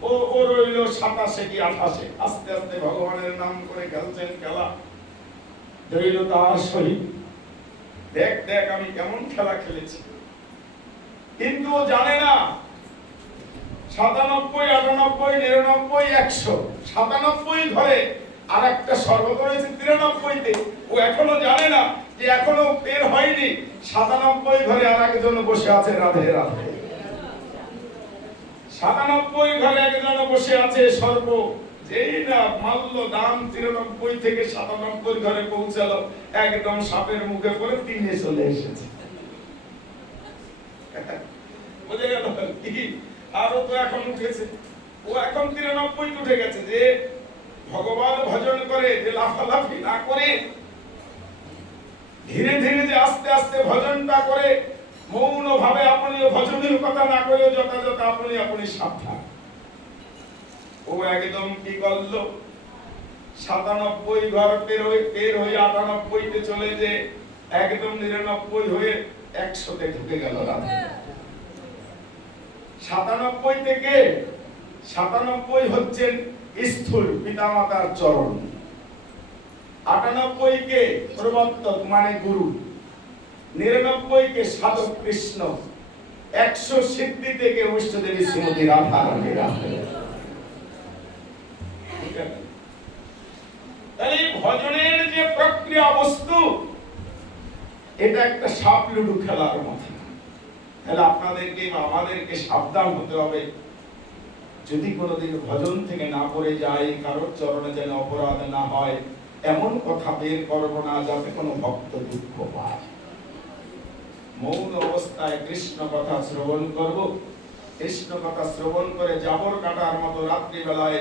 ও রইল ২৭ কি ২৮। আস্তে আস্তে ভগবানের নাম করে খেলছেন খেলা, রইল তার সহিত। দেখ দেখ আমি কেমন খেলা খেলেছি। কিন্তু ও জানে না ৯৭, ৯৮, ৯৯, ১০০, ৯৭ ধরে আর একটা স্বর্গ রয়েছে ৯৩-তে। ও এখনো জানে না যে এখনো বের হয়নি ৯৭ ঘরে আর একজন বসে আছে রাধে রাধে। ৯৭ ঘরে একজন বসে আছে সর্ব। যেই না মাল্য দাম ৯৩ থেকে ৯৭ ঘরে পৌঁছালো, একদম সাপের মুখে পড়ে ৩-এ চলে এসেছে। বুঝে গেল কি? আরো তো এখন উঠেছে, ও এখন ৯৩ উঠে গেছে। যে ভগবান ভজন করে, যে লাফালাফি না করে ধীরে ধীরে, যে আস্তে আস্তে ভজনটা করে, মৌন ভাবে আপনিও ভজনের কথা না করে যথাযথ আপনি আপনি সাবধান। ও একদম কি করলো, ৯৭ ঘর পের হয়ে ৯৮-তে চলে, যে একদম ৯৯ হয়ে ১০০-তে ঢুকে গেল রাধা। ৯৭ থেকে ৯৭ হচ্ছেন স্থূল পিতামাতার চরণ, ৯৮ কে প্রবর্তক মানে গুরু, ৯৯ কে সাধক কৃষ্ণ, ১০০ সিদ্ধি থেকে ইষ্টদেবী শ্রীমতী রাধা রানী। তাহলে ভজনের যে প্রক্রিয়া বস্তু, এটা একটা সাপ লুডু খেলার মতো। তাহলে আপনাদেরকে বা আমাদেরকে সাবধান হতে হবে, যদি কোনোদিন ভজন থেকে না পড়ে যায়, কারোর চরণে যেন অপরাধ না হয়, এমন কথা বের করব না যাতে কোনো ভক্ত দুঃখ পায়। মৌন অবস্থায় কৃষ্ণ কথা শ্রবণ করব। কৃষ্ণ কথা শ্রবণ করে জাবর কাটার মতো রাত্রিবেলায়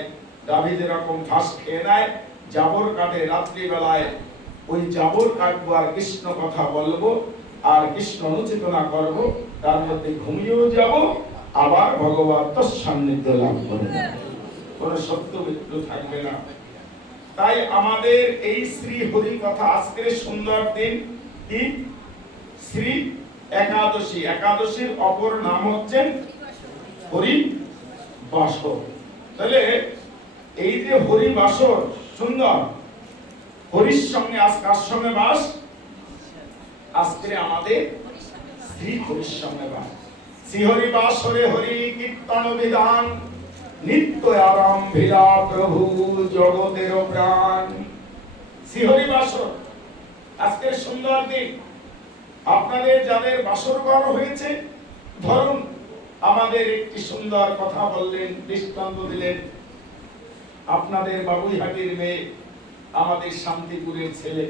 গাভী যেরকম ঘাস খেয়ে নেয়, জাবর কাটে রাত্রিবেলায়, ওই জাবর কাটবো আর কৃষ্ণ কথা বলবো আর কৃষ্ণ অনুচেতনা করব, তার মধ্যে ঘুমিয়েও যাব, আবার ভগবান তোর সান্নিধ্য লাভ করবে, কোনো সত্য মৃত্যু থাকবে না। তাই আমাদের এই শ্রী হরি কথা, আজকের সুন্দর দিন কি শ্রী একাদশী। একাদশীর অপর নাম হচ্ছেন হরি বাসর। তাহলে এই যে হরি বাসর সুন্দর, হরির সঙ্গে আজ কার সঙ্গে বাস? আজকে আমাদের শ্রী হরির সঙ্গে বাস। শ্রী হরি বাসরে হরি কীর্তন বিধান, নিত্য আরম্ভিরা প্রভু জগতের প্রাণ। শ্রী হরি বাসর আজকের সুন্দর দিন। আপনাদের যাদের বাসর ঘর হয়েছে, ধরুন আমাদের একটি সুন্দর কথা বললেন, দৃষ্টান্ত দিলেন। আপনাদের বাবুইহাটির মেয়ে, আমাদের শান্তিপুরের ছেলে,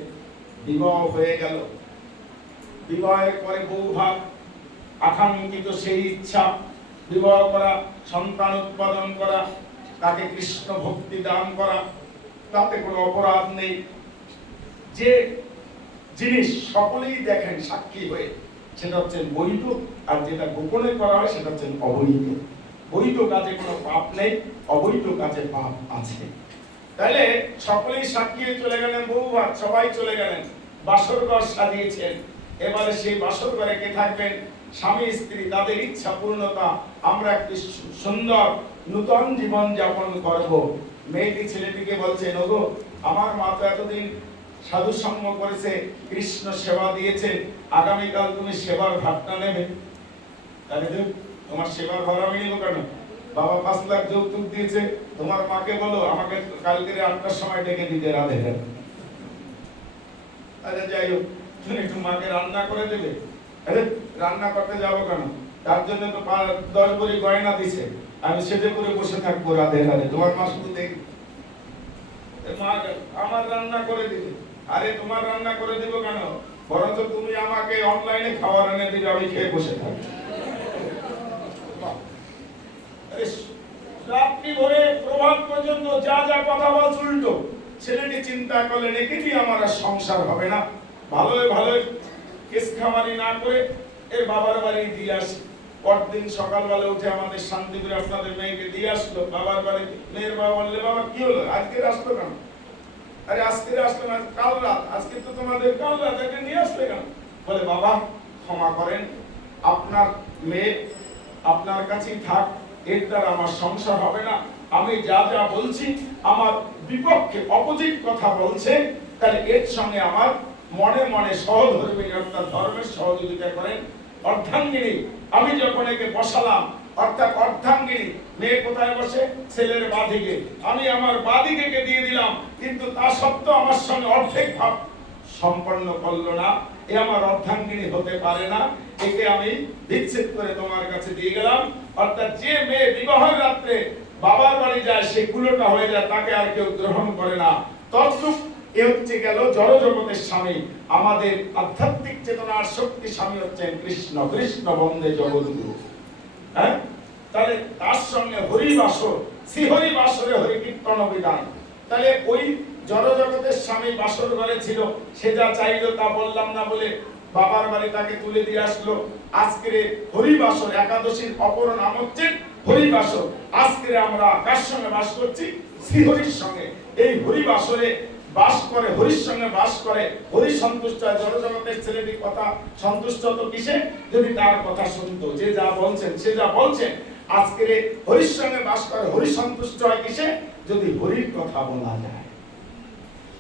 বিবাহ হয়ে গেল। বিবাহের পরে বউ ভাগ, আকাঙ্ক্ষিত সেই ইচ্ছা বিবাহ করা, সন্তান উৎপাদন করা, তাকে কৃষ্ণ ভক্তি দান করা, তাতে কোনো অপরাধ নেই। যে জিনিস সকলেই দেখেন সাক্ষী হয়ে, সেটা হচ্ছে বৈধ, আর যেটা গোপনে করা হয় সেটা হচ্ছে অবৈধ। বৈধ কাজে কোনো পাপ নেই, অবৈধ কাজে পাপ আছে। তাহলে সকলেই সাক্ষী হয়ে চলে গেলেন, বউ ভাগ সবাই চলে গেলেন, বাসর ঘর সাজিয়েছেন। এবারে সেই বাসর ঘরে কে থাকবেন? স্বামী স্ত্রী, তাদের ইচ্ছা পূর্ণতা, আমরা একটি সুন্দর নূতন জীবন যাপন করব। মেয়েটি ছেলেটিকে বলছেন, ওগো আমার মা তো এতদিন সাধু সঙ্গ করেছে, কৃষ্ণ সেবা দিয়েছে, আগামীকাল তুমি সেবার ভাগটা নেবে। তাহলে তোমার সেবার ভার আমি নেবো কেন? বাবা ৫ লাখ যৌতুক দিয়েছে, তোমার মাকে বলো আমাকে কালকে ৮টার সময় ডেকে দিতে রাধে। আরে যাই হোক, তুমি একটু মাকে রান্না করে দেবে। আরে রান্না করতে যাবো কেন? তার জন্য তো 10 ভরি গয়না দিছে, আমি সেজে করে বসে থাকবো রাধে রাধে, তোমার মা শুধু দেখবে। মা আমার রান্না করে দিবে। আরে তোমার রান্না করে দিব কেন? বরঞ্চ তুমি আমাকে অনলাইনে খাবার এনে দিবে, আমি খেয়ে বসে থাকি। রাত্রি ভরে প্রভাত পর্যন্ত যা যা কথা বলছ উল্টো। ছেলেটি চিন্তা করলেন একে দিয়ে আমার আর সংসার হবে না, ভালোই ভালোই কেস খামারি না করে এর বাবার বাড়ি দিয়ে আসি। পরদিন সকালবেলা উঠে আমাদের শান্তিপুরে আপনাদের মেয়েকে দিয়ে আসলো বাবার বাড়ি। মেয়ের বাবা বললে, বাবা কি হলো, আজকে আসলো কেন? আরে আজকে আসলো না, কাল রাত, আজকে তো তোমাদের কাল রাত, একে নিয়ে আসলে কেন? বলে, বাবা ক্ষমা করেন, আপনার মেয়ে আপনার কাছেই থাক, এর দ্বারা আমার সংসার হবে না। আমি যা যা বলছি আমার বিপক্ষে অপোজিট কথা বলছে, তাহলে এর সঙ্গে আমার মনে মনে সহধর্মিনী অর্থাৎ ধর্মের সহযোগিতা করেন। অর্ধাঙ্গিনী আমি যখন একে বসালাম, অর্থাৎ অর্ধাঙ্গিনী মেয়ে কোথায় বসে? ছেলের বাঁদিকে। আমি আমার বাঁদিকে দিয়ে দিলাম, কিন্তু তা সত্ত্বেও আমার সঙ্গে অর্ধেক ভাব সম্পন্ন করলো না। এ আমার অর্ধাঙ্গিনী হতে পারে না, একে আমি বিচ্ছেদ করে তোমার কাছে দিয়ে গেলাম। অর্থাৎ যে মেয়ে বিবাহের রাত্রে বাবার বাড়ি যায়, সে কুলোটা হয়ে যায়, তাকে আর কেউ গ্রহণ করে না। তদ্রূপ এ হচ্ছে গেল জড় জগতের স্বামী। আমাদের আধ্যাত্মিক চেতনার শক্তি স্বামী হচ্ছেন কৃষ্ণ। কৃষ্ণ বন্দে জগৎগুরু। হ্যাঁ, তাহলে তার সঙ্গে হরিবাসর, শ্রী হরিবাসরে হরি কীর্তন বিধান। তাহলে ওই জড় জগতের স্বামী বাসর ঘরে ছিল, সে যা চাইলো তা বললাম না বলে বাবার বাড়ি তাকে তুলে দিয়ে আসলো। আজকে হরিবাসর, একাদশীর অপর নাম হচ্ছে হরিবাসর। আজকে আমরা কার সঙ্গে বাস করছি? শ্রীহরির সঙ্গে। এই হরিবাসরে বাস করে, হরির সঙ্গে বাস করে, হরি সন্তুষ্ট হয়। জড় জগতের ছেলেটির কথা সন্তুষ্ট তো কিসে? যদি তার কথা শুনতো, যে যা বলছেন সে যা বলছেন। আজকে হরির সঙ্গে বাস করে, হরি সন্তুষ্ট হয় কিসে? যদি হরির কথা বলা যায়,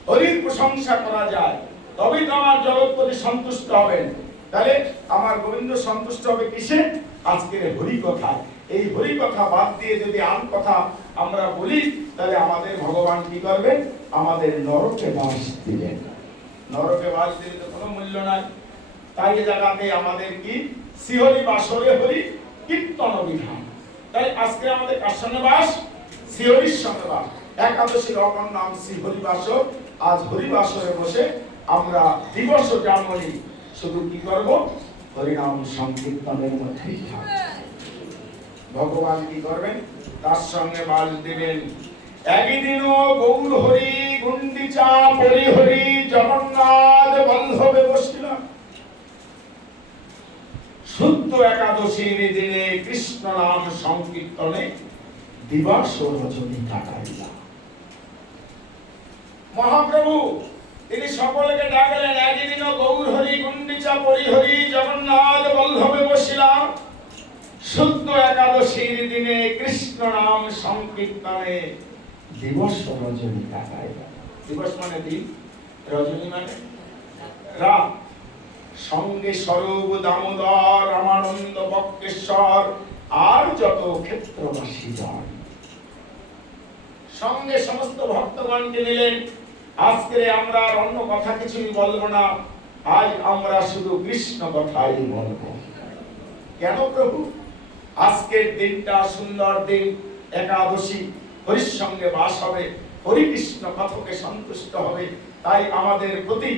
হরির প্রশংসা করা যায়, তবেই তো আমার জগৎপতি সন্তুষ্ট হবেন। তাহলে আমার গোবিন্দ সন্তুষ্ট হবে কিসে? আজকের হরি কথা। এই হরি কথা বাদ দিয়ে যদি আন কথা আমরা বলি, তাহলে আমাদের ভগবান কি করবেন? আমাদের নরকে বাস দিবেন। নরকে বাস দিলে তো কোনো মূল্য নাই। তাই এই জায়গাতে আমাদের কি শ্রীহরি বাসরে হরি কীর্তন বিধান। তাই আজকে আমাদের কার সঙ্গে বাস? শ্রীহরির সঙ্গে বাস। একাদশীর অপর নাম শ্রীহরি বাসর। আজ হরিবাসরে বসে আমরা দিবস জানমনি শুধু কি করব? হরিনাম সংকীর্তনের মধ্যেই থাকব। ভগবান কি করবেন? তার সঙ্গে বাস দিবেন। একদিনও গৌর হরি গুন্ডিচা পরি হরি জগন্নাথ বল্লভে বসিলাম। শুদ্ধ একাদশীর দিনে কৃষ্ণ নাম সংকীর্তনে দিবস ও রজনী কাটাইলাম। মহাপ্রভু তিনি সকলকে ডাকলেন, একদিনও গৌর হরি গুন্ডিচা পরি হরি জগন্নাথ বল্লভে বসিলাম। শুদ্ধ একাদশীর দিনে কৃষ্ণ নাম সংকীর্তনে দিবস রজনী কাটাইলাম। দিবস মানে দিন, রজনী মানে রাত। সঙ্গে স্বরূপ দামোদর রামানন্দ বক্রেশ্বর আর যত ক্ষেত্রবাসী জন, সঙ্গে সমস্ত ভক্তগণকে নিলেন। আজকে আমরা আর অন্য কথা কিছুই বলবো না, আজ আমরা শুধু কৃষ্ণ কথাই বলবো। কেন প্রভু? আজকের দিনটা সুন্দর দিন, একাদশী, হরির সঙ্গে বাস হবে, হরি কৃষ্ণ কথকে সন্তুষ্ট হবে। তাই আমাদের প্রতি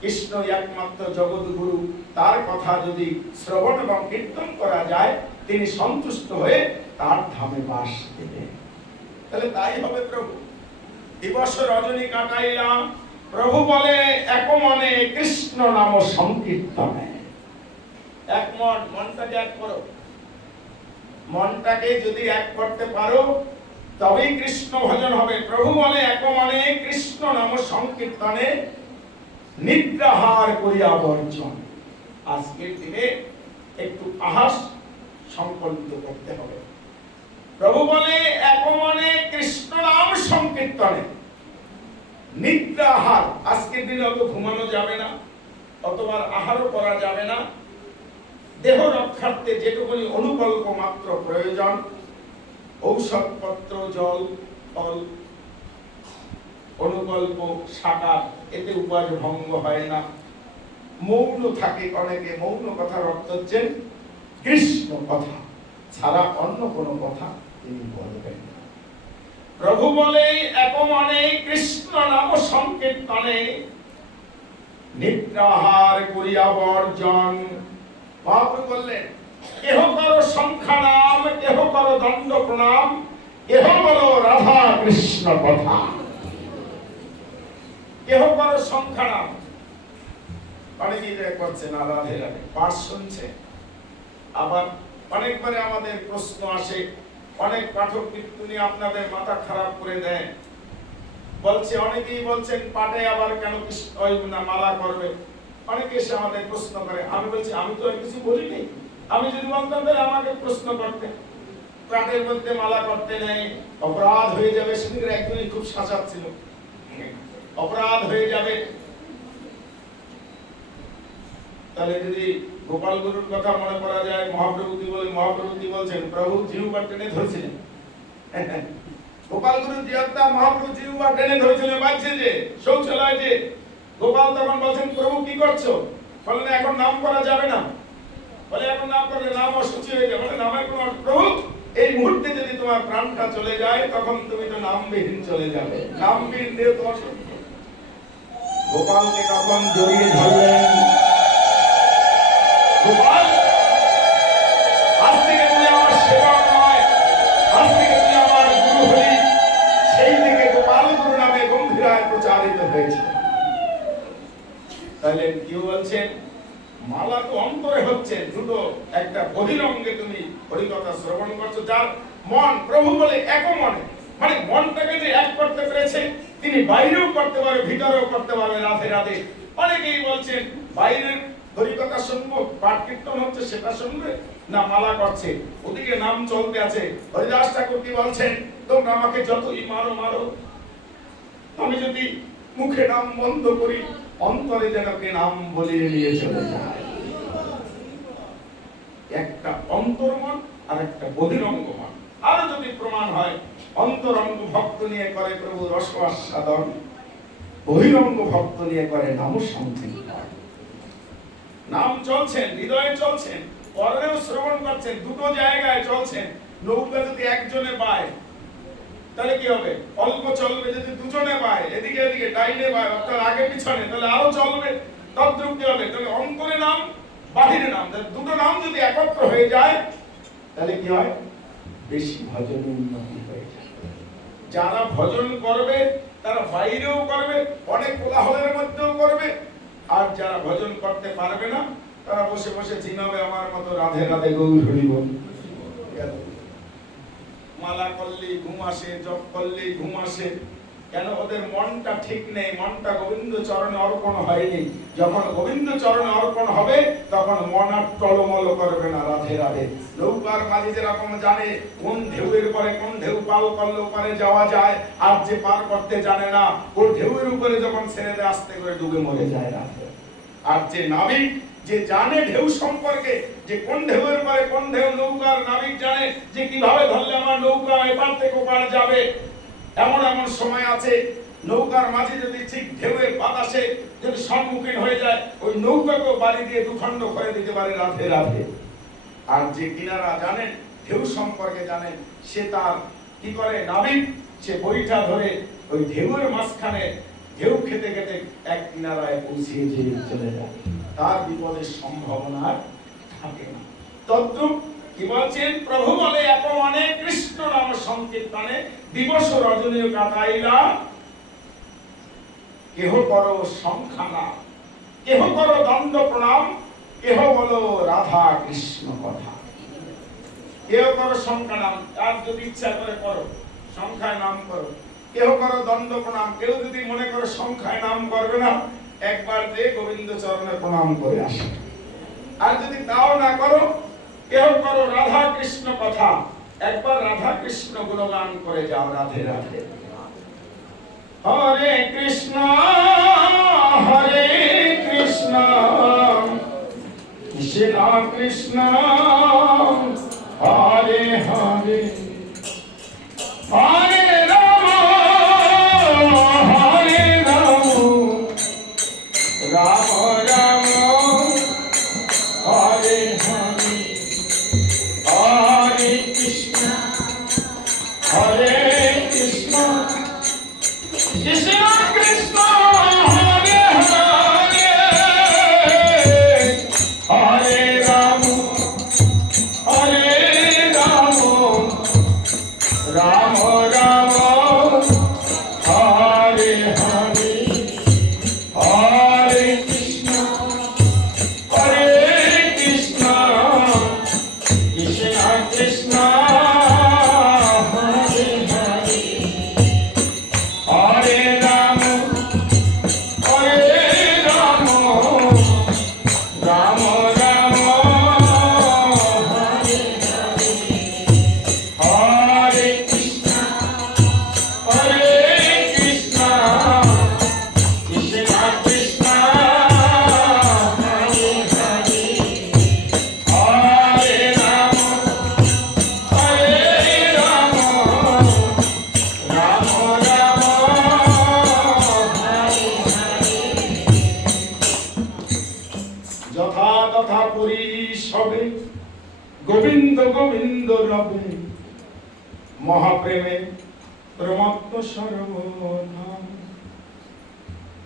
কৃষ্ণ একমাত্র জগৎগুরু, তার কথা যদি শ্রবণ এবং কীর্তন করা যায়, তিনি সন্তুষ্ট হয়ে তার ধামে বাস দেবেন। তাহলে তাই হবে প্রভু। দিবস রজনী কাটাইলাম, প্রভু বলে এক মনে কৃষ্ণ নাম সংকীর্তনে। এক মন, মনটাকে এক করো। মনটাকে যদি এক করতে পারো তবেই কৃষ্ণ ভজন হবে। প্রভু বলে এক মনে কৃষ্ণ নাম সংকীর্তনে নিদ্রাহার করিয়া বর্জন। আজকের দিনে একটু আহাস সংকল্পিত করতে হবে। প্রভু বলে এক মনে কৃষ্ণ নাম সংকীর্তনে নিদ্রাহার। আজকের দিনে অত ঘুমানো যাবে না, অতবার আহারও করা যাবে না। দেহ রক্ষার্থে যেটুকুনি অনুকল্প মাত্র প্রয়োজন, ঔষধপত্র, জল, ফল, অনুকল্প সাকার, এতে উপাস ভঙ্গ হয় না। মৌন থাকে অনেকে, মৌন কথার অর্থ হচ্ছে কৃষ্ণ কথা ছাড়া অন্য কোনো কথা তিনি বলবেন না। প্রভু বলে এক মনে কৃষ্ণ নাম সংকীর্তনে নিদ্রাহার করিয়া বর্জন। মহাপ্রভু বললেন, কেহ করো সংখ্যা নাম, কেহ করো দণ্ড প্রণাম, কেহ বলো রাধা কৃষ্ণ কথা। কেহ করো সংখ্যা নাম, অনেকেই করছে না রাধে রাধে পাঠ শুনছে। আবার অনেকবারে আমাদের প্রশ্ন আসে, অনেক পাঠক কীর্তনী আপনাদের মাথা খারাপ করে দেয়, বলছে অনেকেই বলছেন পাঠে আবার কেন মালা করবে। অনেকে এসে আমাদের প্রশ্ন করে, আমি বলছি আমি তো আর কিছু বলিনি। আমি যদি বলতাম তাহলে আমাকে প্রশ্ন করতে, পাঠের মধ্যে মালা করতে নেই, অপরাধ হয়ে যাবে। সেদিন একজনই খুব শাসাচ্ছিল, অপরাধ হয়ে যাবে। তাহলে যদি গোপাল গুরুর কথা মনে করা যায়, মহাপ্রভু কি বলছেন, প্রভু জিহ্বা টেনে ধরেছিলেন। গোপাল গুরু জিহ্বা মহাপ্রভু জিহ্বা টেনে ধরেছিলেন, বাজছে যে শৌচালয় যে। গোপাল তখন বলছেন, প্রভু কি করছো? বলেন এখন নাম করা যাবে না। বলে এখন নাম করলে নাম অসুচি হয়ে যাবে। বলে নামের কোনো, প্রভু এই মুহূর্তে যদি তোমার প্রাণটা চলে যায় তখন তুমি তো নামবিহীন চলে যাবে, নামবিহীন দেহ তো অসুস্থ। গোপালকে তখন জড়িয়ে ধরলেন, গোপাল আজ থেকে তুই আমার সেবক নয়, আজ থেকে তুই আমার গুরু হলি। সেই থেকে গোপাল গুরু নামে গম্ভীরায় প্রচারিত হয়েছে। তাহলে কি বলছেন, মালা তো অন্তরে হচ্ছে, দুটো একটা বহিরঙ্গে তুমি হরিকথা শ্রবণ করছো। যার মন প্রভু বলে এক মনে, মানে মনটাকে যে এক করতে পেরেছে, তিনি বাইরেও করতে পারবে, ভিতরেও করতে পারবে রাধে রাধে। অনেকেই বলছেন বাইরের হরিকথা শুনবো, পাঠ কীর্তন হচ্ছে সেটা শুনবে না, মালা করছে, ওদিকে নাম চলতে আছে। হরিদাস ঠাকুর কি বলছেন, তোমরা আমাকে যতই মারো মারো, আমি যদি মুখে নাম বন্ধ করি অন্তরে যেন কে নাম বলিয়ে নিয়ে চলে যায়। একটা অন্তর্মন আর একটা বহিরঙ্গ মন। আরো যদি প্রমাণ হয়, অন্তরঙ্গ ভক্ত নিয়ে করে প্রভু রস আস্বাদন, বহিরঙ্গ ভক্ত নিয়ে করে নাম সংকীর্তন। নাম চলছেন, হৃদয়ে চলছেন, পরেও শ্রবণ করছেন, দুটো জায়গায় চলছেন। নৌকা যদি একজনে পায় তাহলে কি হবে, অল্প চলবে। যদি দুজনে পায়, এদিকে এদিকে ডাইনে পায়, অর্থাৎ আগে পিছনে, তাহলে আরো চলবে। তদ্রূপ কি হবে, তাহলে অন্তরে নাম বাহিরে নাম, দুটো নাম যদি একত্র হয়ে যায় তাহলে কি হয়, বেশি ভজন উন্নতি হয়ে যায়। যারা ভজন করবে তারা বাইরেও করবে, অনেক কোলাহলের মধ্যেও করবে। আর যারা ভজন করতে পারবে না তারা বসে বসে ঝিমাবে আমার মতো, রাধে রাধে গৌর হরি বল। মালা করলেই ঘুম আসে, জপ করলেই ঘুম আসে। কেন, ওদের মনটা ঠিক নেই, মনটা গোবিন্দ চরণে অর্পণ হয়নি। যখন গোবিন্দ চরণে অর্পণ হবে তখন মন আর টলমল করবে না, রাধে রাধে। নৌকার মাঝি যেরকম জানে কোন ঢেউয়ের পরে কোন ঢেউ পাল করলে ওপারে যাওয়া যায়, আর যে পার করতে জানে না ওর ঢেউয়ের উপরে যখন ছেড়ে দেয় আস্তে করে ডুবে মরে যায়, রাধে। আর যে নাবিক, যে জানে ঢেউ সম্পর্কে, যে কোন ঢেউয়ের পরে কোন ঢেউ, নৌকার নাবিক জানে যে কিভাবে ধরলে আমার নৌকা এপার থেকে ওপার যাবে। এমন এমন সময় আছে নৌকার মাঝে যদি ঠিক ঢেউয়ের বাতাসে যদি সম্মুখীন হয়ে যায়, ওই নৌকাকেও বাড়ি দিয়ে দুখণ্ড করে দিতে পারে, রাধে রাধে। আর যে কিনারা জানেন, ঢেউ সম্পর্কে জানেন, সে তার কি করে, নাবিক, সে বইটা ধরে ওই ঢেউয়ের মাঝখানে ঢেউ খেতে খেতে এক কিনারায় পৌঁছিয়ে দিয়ে চলে যায়, তার বিপদের সম্ভাবনা থাকে না। তদ্রূপ কি বলছেন, প্রভু বলে এক মনে কৃষ্ণ নাম সংকীর্তনে দিবস রজনী কাটাইলা, কেহ করো সংখ্যা নাম, কেহ করো দণ্ড প্রণাম, কেহ বলো রাধা কৃষ্ণ কথা। কেহ করো সংখ্যা নাম, আর যদি ইচ্ছা করে করো, সংখ্যায় নাম করো। কেহ করো দণ্ড প্রণাম, কেউ যদি মনে করো সংখ্যায় নাম করবে না, একবার যে গোবিন্দ চরণে প্রণাম করে আসে। আর যদি তাও না করো, কেহ করো রাধা কৃষ্ণ কথা, একবার রাধা কৃষ্ণ গুণগান করে যাও, রাধে রাধে। হরে কৃষ্ণ হরে কৃষ্ণ কৃষ্ণ কৃষ্ণ হরে হরে, হরে রাম হরে রাম, রাম রাম হরে হরে, হরে কৃষ্ণ হরে কৃষ্ণ কৃষ্ণ কৃষ্ণ হরে হরে, তথা পরিষবে গোবিন্দ গোবিন্দ রবে মহাপ্রেমে প্রমত্ত সর্বনাম।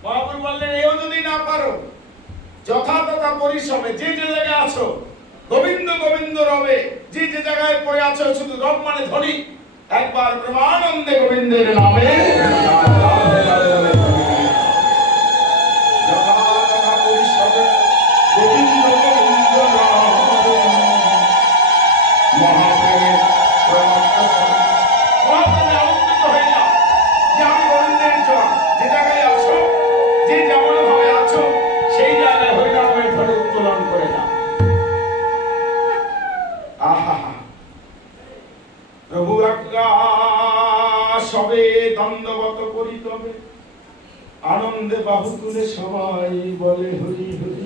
মহাপ্রভু বললেন এও যদি না পারো, যথা তথা পরিষবে যে যে জায়গায় আছো, গোবিন্দ গোবিন্দ রবে যে যে জায়গায় পড়ে আছো, শুধু রব মানে ধনী, একবার প্রেমানন্দে গোবিন্দের নামে গোবিন্দ গোবিন্দ মহাপ্রেমে মহাপ্রেমে আনন্দিত হয়ে যাও যে আমি গোবিন্দের জন। যে জায়গায় আছো, যে যেমন ভাবে আছো, সেই জায়গায় হরিনামের ধরে উত্তোলন করে যাও। আহা, প্রভু আজ্ঞা সবে দণ্ডবত করিতবে, আনন্দে বাহু তুলে সবাই বলে হরি হরি।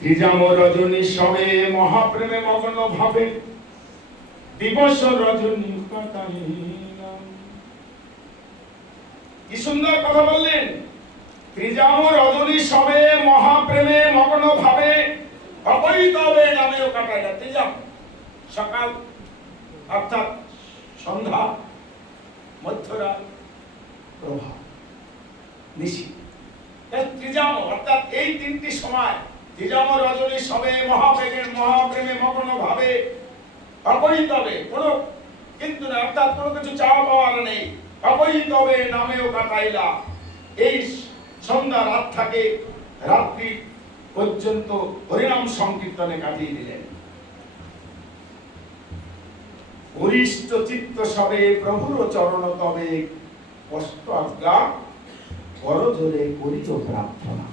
ত্রিজাম রজনী সবে মহাপ্রেমে মগ্ন ভাবে, দিবস রজনী কাটাইলাম। কি সুন্দর কথা বললেন। ত্রিজাম রজনী সবে মহাপ্রেমে মগ্ন ভাবে, অপরিতবে নামেও কাটাইলাম। ত্রিজাম সকাল অর্থাৎ সন্ধ্যা, মধ্যরাত, প্রভাত, নিশি। ত্রিজাম অর্থাৎ এই তিনটি সময়, ত্রিজাম রজনী সবে মহাপ্রেমে মগ্ন ভাবে, অপরিতবে কোনো কিন্তু না, অর্থাৎ কোনো কিছু চাওয়া পাওয়ার নেই, অপরিতবে নামেও কাটাইলা। এই সন্ধ্যা রাত থেকে রাত্রি পর্যন্ত হরিনাম সংকীর্তনে কাটিয়ে দিলেন। অরিষ্ট চিত্ত সবে প্রভুর চরণ তবে, কষ্ট আজ্ঞা করজোরে করিও প্রার্থনা।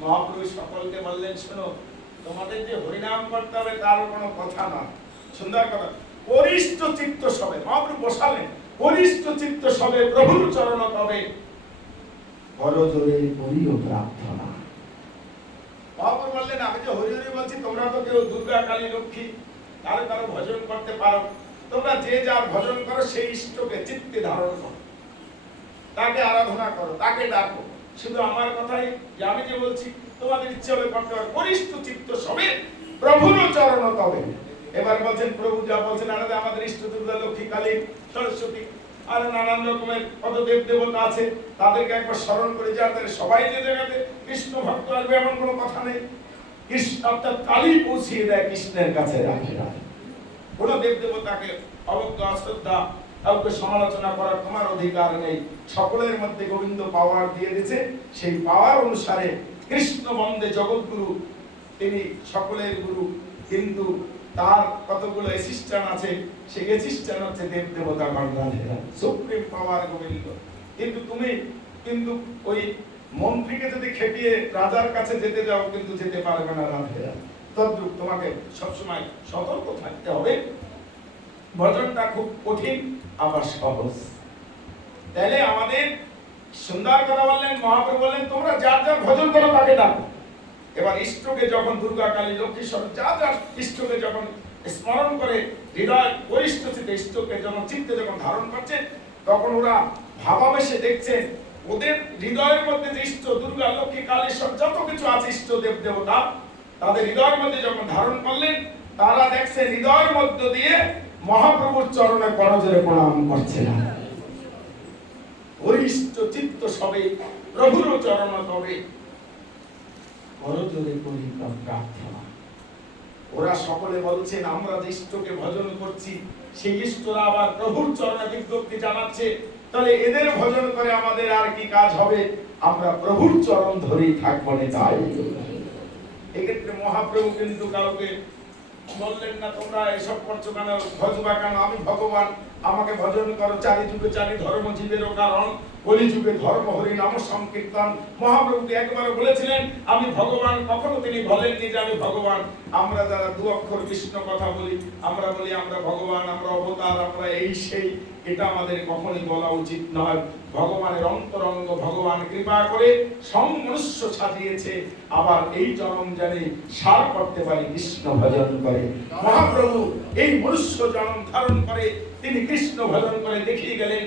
মহাপ্রভু সকলকে বললেন, শোনো, তোমাদের যে হরিনাম করতে হবে তার কোনো কথা না। সুন্দর কথা। অরিষ্ট চিত্ত সবে মহাপ্রভু বসালেন, অরিষ্ট চিত্ত সবে প্রভুর চরণ তবে, করজোরে করিও প্রার্থনা। মহাপ্রভু বললেন, আমি যে হরি হরি বলছি, তোমরা তো কেউ দুর্গা কালী লক্ষ্মী কারো কারো ভজন করতে পারো, তোমরা যে যার ভজন করো, সেই ইষ্টকে চিত্তে ধারণ করো, তাকে আরাধনা করো, তাকে ডাকো। শুধু আমার কথাই যে আমি যে বলছি, তোমাদের ইচ্ছে হলে করতে পারো। পরিষ্ঠ চিত্ত সবে প্রভুর চরণ তবে। এবার বলছেন প্রভু যা বলছেন, আরে আমাদের ইষ্ট দুর্গা লক্ষ্মী কালী সরস্বতী আর নানান রকমের কত দেব দেবতা আছে, তাদেরকে একবার স্মরণ করে যাতে সবাই যে জায়গাতে কৃষ্ণ ভক্ত আসবে এমন কোনো কথা নেই। কৃষ্ণ অর্থাৎ কালী পৌঁছিয়ে দেয় কৃষ্ণের কাছে রাখে রাখে। কোন দেব দেবতাকে অবজ্ঞা অশ্রদ্ধা কাউকে সমালোচনা করার তোমার অধিকার নেই। সকলের মধ্যে গোবিন্দ পাওয়ার দিয়ে দিয়েছে, সেই পাওয়ার অনুসারে কৃষ্ণ বন্দে জগৎগুরু, তিনি সকলের গুরু। কিন্তু তার কতগুলো অ্যাসিস্ট্যান্ট আছে, সেই অ্যাসিস্ট্যান্ট হচ্ছে দেব দেবতা গণরাজেরা, সুপ্রিম পাওয়ার গোবিন্দ। কিন্তু তুমি কিন্তু ওই মন্ত্রীকে যদি খেপিয়ে রাজার কাছে যেতে যাও, কিন্তু যেতে পারবে না রাধেরা। তদ্রূপ তোমাকে সবসময় সতর্ক থাকতে হবে। ভজনটা খুব কঠিন আবার সহজ। তাহলে আমাদের সুন্দর কথা বললেন মহাপ্রভু, বললেন তোমরা যার যার ভজন করো তাকে ডাকো। এবার ইষ্টকে যখন দুর্গা কালী লক্ষ্মী সরস্বতী যার যার ইষ্টকে যখন স্মরণ করে হৃদয় পরিষ্ঠ চিত্তে ইষ্টকে যখন চিত্তে যখন ধারণ করছে, তখন ওরা ভাবাবেশে দেখছেন ওদের হৃদয়ের মধ্যে যে ইষ্ট দুর্গা লক্ষ্মী কালী সব যত কিছু আছে ইষ্ট দেব দেবতা, তাদের হৃদয়ের মধ্যে যখন ধারণ করলেন, তারা দেখছে হৃদয়ের মধ্য দিয়ে মহাপ্রভুর চরণে করজোড়ে প্রণাম করছে। অরিষ্ট চিত্ত সবে প্রভুর চরণ তবে, করজোড়ে করি প্রার্থনা। ওরা সকলে বলছেন আমরা যে ইষ্টকে ভজন করছি, সেই ইষ্টরা আবার প্রভুর চরণে বিজ্ঞপ্তি জানাচ্ছে, তাহলে এদের ভজন করে আমাদের আর কি কাজ হবে? আমরা প্রভুর চরণ ধরেই থাকবো না। তাই এক্ষেত্রে মহাপ্রভু কিন্তু কাউকে বললেন না তোমরা এসব করছো কেন, ভজবা কেন, আমি ভগবান, আমাকে ভজন করো। চারি যুগে চারি ধর্ম জীবেরও কারণ, কলি যুগে ধর্ম হরি নাম সংকীর্তন। মহাপ্রভুকে একবার বলেছিলেন আমি ভগবান, কখনো তিনি বলেননি যে আমি ভগবান। আমরা যারা দু অক্ষর কৃষ্ণ কথা বলি, আমরা বলি আমরা ভগবান, আমরা অবতার, আমরা এই সেই, এটা আমাদের কখনোই বলা উচিত নয়। ভগবানের অন্তরঙ্গ, ভগবান কৃপা করে সমমনুষ্য সাজিয়েছে, আবার এই জন্ম জানে সার করতে পারে কৃষ্ণ ভজন করে। মহাপ্রভু এই মনুষ্য জন্ম ধারণ করে তিনি কৃষ্ণ ভজন করে দেখিয়ে গেলেন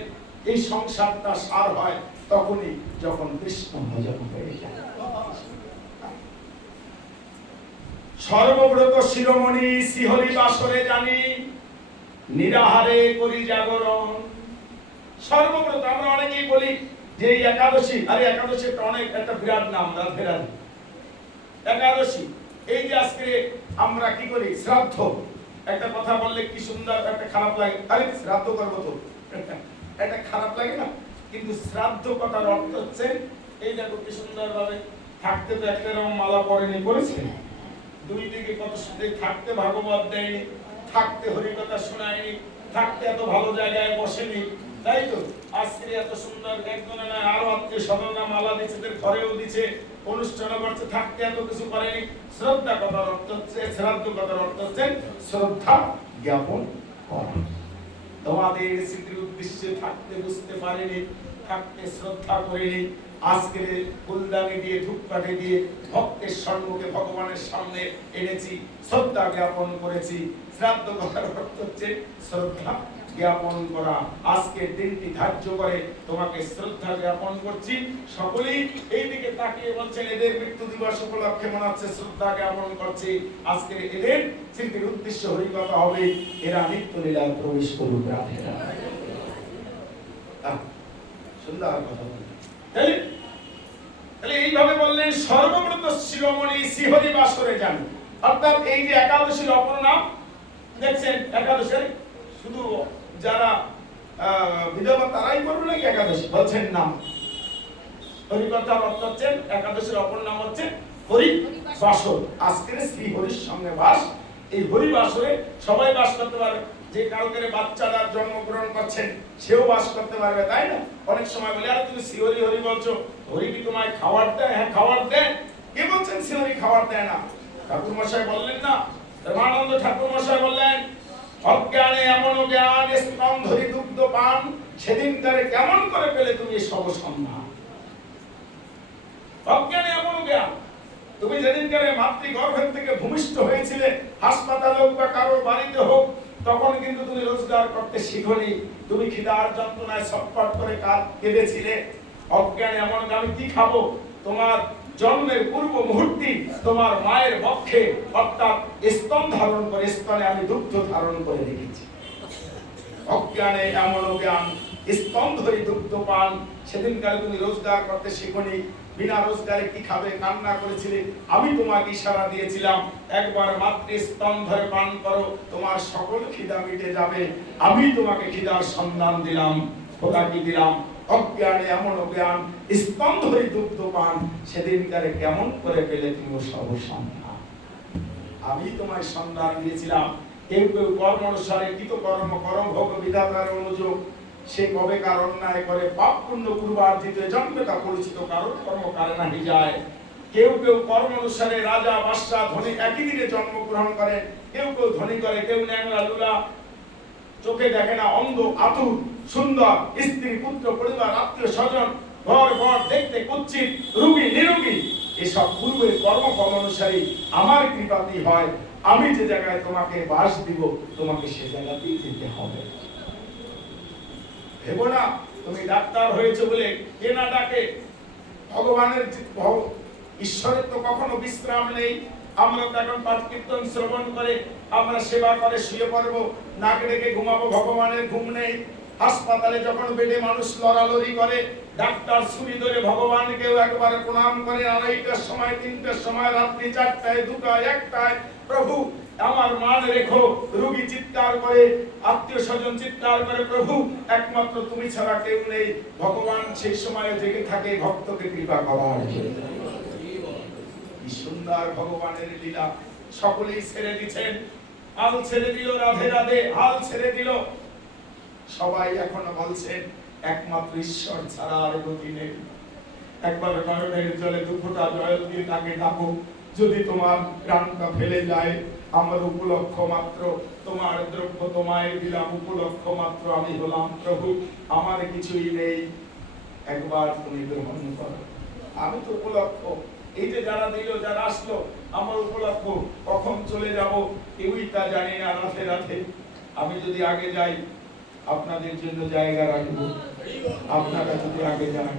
এই সংসারটা সার হয় তখনই যখন কৃষ্ণ ভজন হয়ে যায়। সর্বব্রত শিরোমণি শ্রীহরি বাসরে জানি, নিরাহারে করি জাগরণ। সর্বব্রত আমরা অনেকেই বলি যে এই একাদশী, আরে একাদশী অনেক একটা বিরাট নাম, রাধেরাধে একাদশী। এই যে আজকে আমরা কি করি শ্রাদ্ধ, একটা কথা বললে কি সুন্দর, একটা খারাপ লাগে, আরে শ্রাদ্ধ করবো তো, এটা খারাপ লাগে না? কিন্তু শ্রাদ্ধ কথার অর্থ হচ্ছে এই দেখো কি সুন্দর ভাবে থাকতে তো একটা রকম মালা পরেনি, করেছে দুই দিকে কত সুন্দর থাকতে, ভাগবত দেয়নি, থাকতে হরিকথা শোনায়নি, থাকতে এত ভালো জায়গায় বসেনি, তাই তো আজকে এত সুন্দর একজনে না আরো আত্মীয় স্বজনরা মালা দিচ্ছে, ঘরেও দিচ্ছে, অনুষ্ঠান করছে, থাকতে এত কিছু করেনি। শ্রদ্ধা কথার অর্থ হচ্ছে, শ্রাদ্ধ কথার অর্থ হচ্ছে শ্রদ্ধা জ্ঞাপন করা। তোমাদের স্মৃতির উদ্দেশ্যে থাকতে বুঝতে পারেনি, থাকতে শ্রদ্ধা করেনি, আজকে ফুলদানি দিয়ে ধূপকাঠি দিয়ে ভক্তের সম্মুখে ভগবানের সামনে এনেছি, শ্রদ্ধা জ্ঞাপন করেছি। শ্রাদ্ধ কথার অর্থ হচ্ছে শ্রদ্ধা জ্ঞাপন করা। আজকে দিনটি ধার্য করে তোমাকে শ্রদ্ধা জ্ঞাপন করছি। সকলেই এই দিকে তাকিয়ে বলছেন এদের মৃত্যু দিবস উপলক্ষে মনাচ্ছে, শ্রদ্ধা জ্ঞাপন করছে। আজকে এদের স্মৃতির উদ্দেশ্য হরিকথা হবে, এরা নিত্য লীলায় প্রবেশ করুক। রাধে রাধে। সুন্দর কথা বললেন। তাহলে এইভাবে বললেন সর্বব্রত শিরোমণি শ্রীহরি বাসরে যান। অর্থাৎ এই যে একাদশীর অপর নাম দেখছেন, একাদশীর শুধু যারা বিধবা তারাই করবে নাকি একাদশী? বলছেন নাম হরিকথার অর্থ হচ্ছে একাদশীর অপর নাম হচ্ছে হরি বাসর। আজকের শ্রী হরির সঙ্গে বাস। এই হরি বাসরে সবাই বাস করতে পারবে। যে কালকের বাচ্চারা জন্মগ্রহণ করছেন সেও বাস করতে পারবে, তাই না? অনেক সময় বলে আর তুমি শ্রী হরি হরি বলছো, হরি কি তোমায় খাবার দেয়? হ্যাঁ খাবার দেয়। কে বলছেন শ্রী হরি খাবার দেয় না? ঠাকুর মশাই বললেন না, ধর্মানন্দ ঠাকুর মশাই বললেন অজ্ঞানে এমন জ্ঞান স্তন ধরি দুগ্ধ পান, সেদিন তারে কেমন করে পেলে তুমি সব সন্ধান। অজ্ঞানে এমন জ্ঞান, তুমি যেদিনকারে মাতৃগর্ভের থেকে ভূমিষ্ঠ হয়েছিলে, হাসপাতালে হোক বা কারোর বাড়িতে হোক, তখন কিন্তু তুমি রোজগার করতে শিখনি। তুমি খিদার যন্ত্রণায় ছটফট করে কেঁদেছিলে। অজ্ঞানে এমন আমি কি খাবো? তোমার জন্মের পূর্ব মুহূর্তে তোমার মায়ের বক্ষে অর্থাৎ স্তন ধারণ করে, স্তনে আমি দুগ্ধ ধারণ করে রেখেছি। অজ্ঞানে এমন জ্ঞান স্তন ধরি দুগ্ধ পান, সেদিনকার তুমি রোজগার করতে শিখনি। বিনা রোজগারে কি খাবে কান্না করেছিলে। আমি তোমাকে ইশারা দিয়েছিলাম একবার মাতৃ স্তন ধরে পান করো, তোমার সকল খিদা মিটে যাবে। আমি তোমাকে খিদার সন্ধান দিলাম। খোদা কি দিলাম? অজ্ঞানে এমন জ্ঞান স্তন ধরি দুগ্ধ পান, সেদিনকারে কেমন করে পেলে তুমি সব সন্ধান। আমি তোমায় সন্ধান দিয়েছিলাম। কেউ কেউ কর্ম অনুসারে কৃতকর্ম করম ভোগ বিধাতার অনুযোগ, সে কবে কারণ নাই করে পাপ পুণ্য পূর্বার্জিত জন্মটা পরিচিত কারণ কর্ম কারণে যায়। কেউ কেউ কর্ম অনুসারে রাজা বাদশাহ ধনী একই দিনে জন্মগ্রহণ করে। কেউ কেউ ধনী করে, কেউ ন্যাংলা লুলা, চোখে দেখে না, অন্ধ, আতুর, সুন্দর, স্ত্রী পুত্র পরিবার আত্মীয় স্বজন, ঘর ঘর দেখতে কুচ্ছিত, রোগী নিরোগী, এসব পূর্বের কর্মফল অনুসারে আমার কৃপাতেই হয়। আমি যে জায়গায় তোমাকে বাস দিব, তোমাকে সে জায়গাতেই যেতে হবে। ভেবো না তুমি ডাক্তার হয়েছে বলে কে না ডাকে। ভগবানের ঈশ্বরের তো কখনো বিশ্রাম নেই। আমরা তো এখন পাঠ কীর্তন শ্রবণ করে আমরা সেবা করে শুয়ে পড়বো, নাক ডেকে ঘুমাবো, ভগবানের ঘুম নেই। হাসপাতালে যখন বেডে মানুষ লড়ালড়ি করে, ডাক্তার ছুরি ধরে ভগবানকেও একবার প্রণাম করে। 2:30টার সময়, 3টার সময়, রাত্রি 4টায়, 2টায়, 1টায়, প্রভু আমার মান রেখো। রোগী চিৎকার করে, আত্মীয় স্বজন চিৎকার করে, প্রভু একমাত্র তুমি ছাড়া কেউ নেই। ভগবান সেই সময়ে জেগে থাকে ভক্তকে কৃপা করার জন্য। কি সুন্দর ভগবানের লীলা। সকলেই ছেড়ে দিচ্ছেন, হাল ছেড়ে দিল, রাধে রাধে হাল ছেড়ে দিল। সবাই এখনো বলছেন একমাত্র ঈশ্বর ছাড়া আর গতি নেই। একবার নয়নের জলে দুঃখটা জল দিয়ে তাকে ডাকো। যদি তোমার প্রাণটা ফেলে যায়, আমার উপলক্ষ মাত্র, তোমার দ্রব্য তোমায় দিলাম, উপলক্ষ মাত্র আমি হলাম প্রভু, আমার কিছুই নেই, একবার তুমি গ্রহণ করো। আমি তো উপলক্ষ। এই যে যারা দিল, যারা আসলো, আমার উপলক্ষ। কখন চলে যাব কেউই তা জানি না। রাধে রাধে। আমি যদি আগে যাই আপনাদের জন্য জায়গা রাখবো, আপনারা যদি আগে যান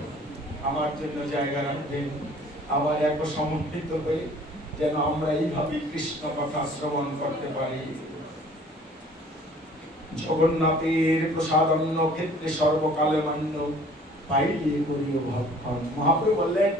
আমার জন্য জায়গা রাখবেন। আবার এক সমন্বিত হয়ে যেন আমরা এইভাবে কৃষ্ণ কথা শ্রবণ করতে পারি। জগন্নাথের প্রসাদন্ন ক্ষেত্রে সর্বকালে মান্য, পাইলে করিও ভক্ষণ। মহাপ্রভু বললেন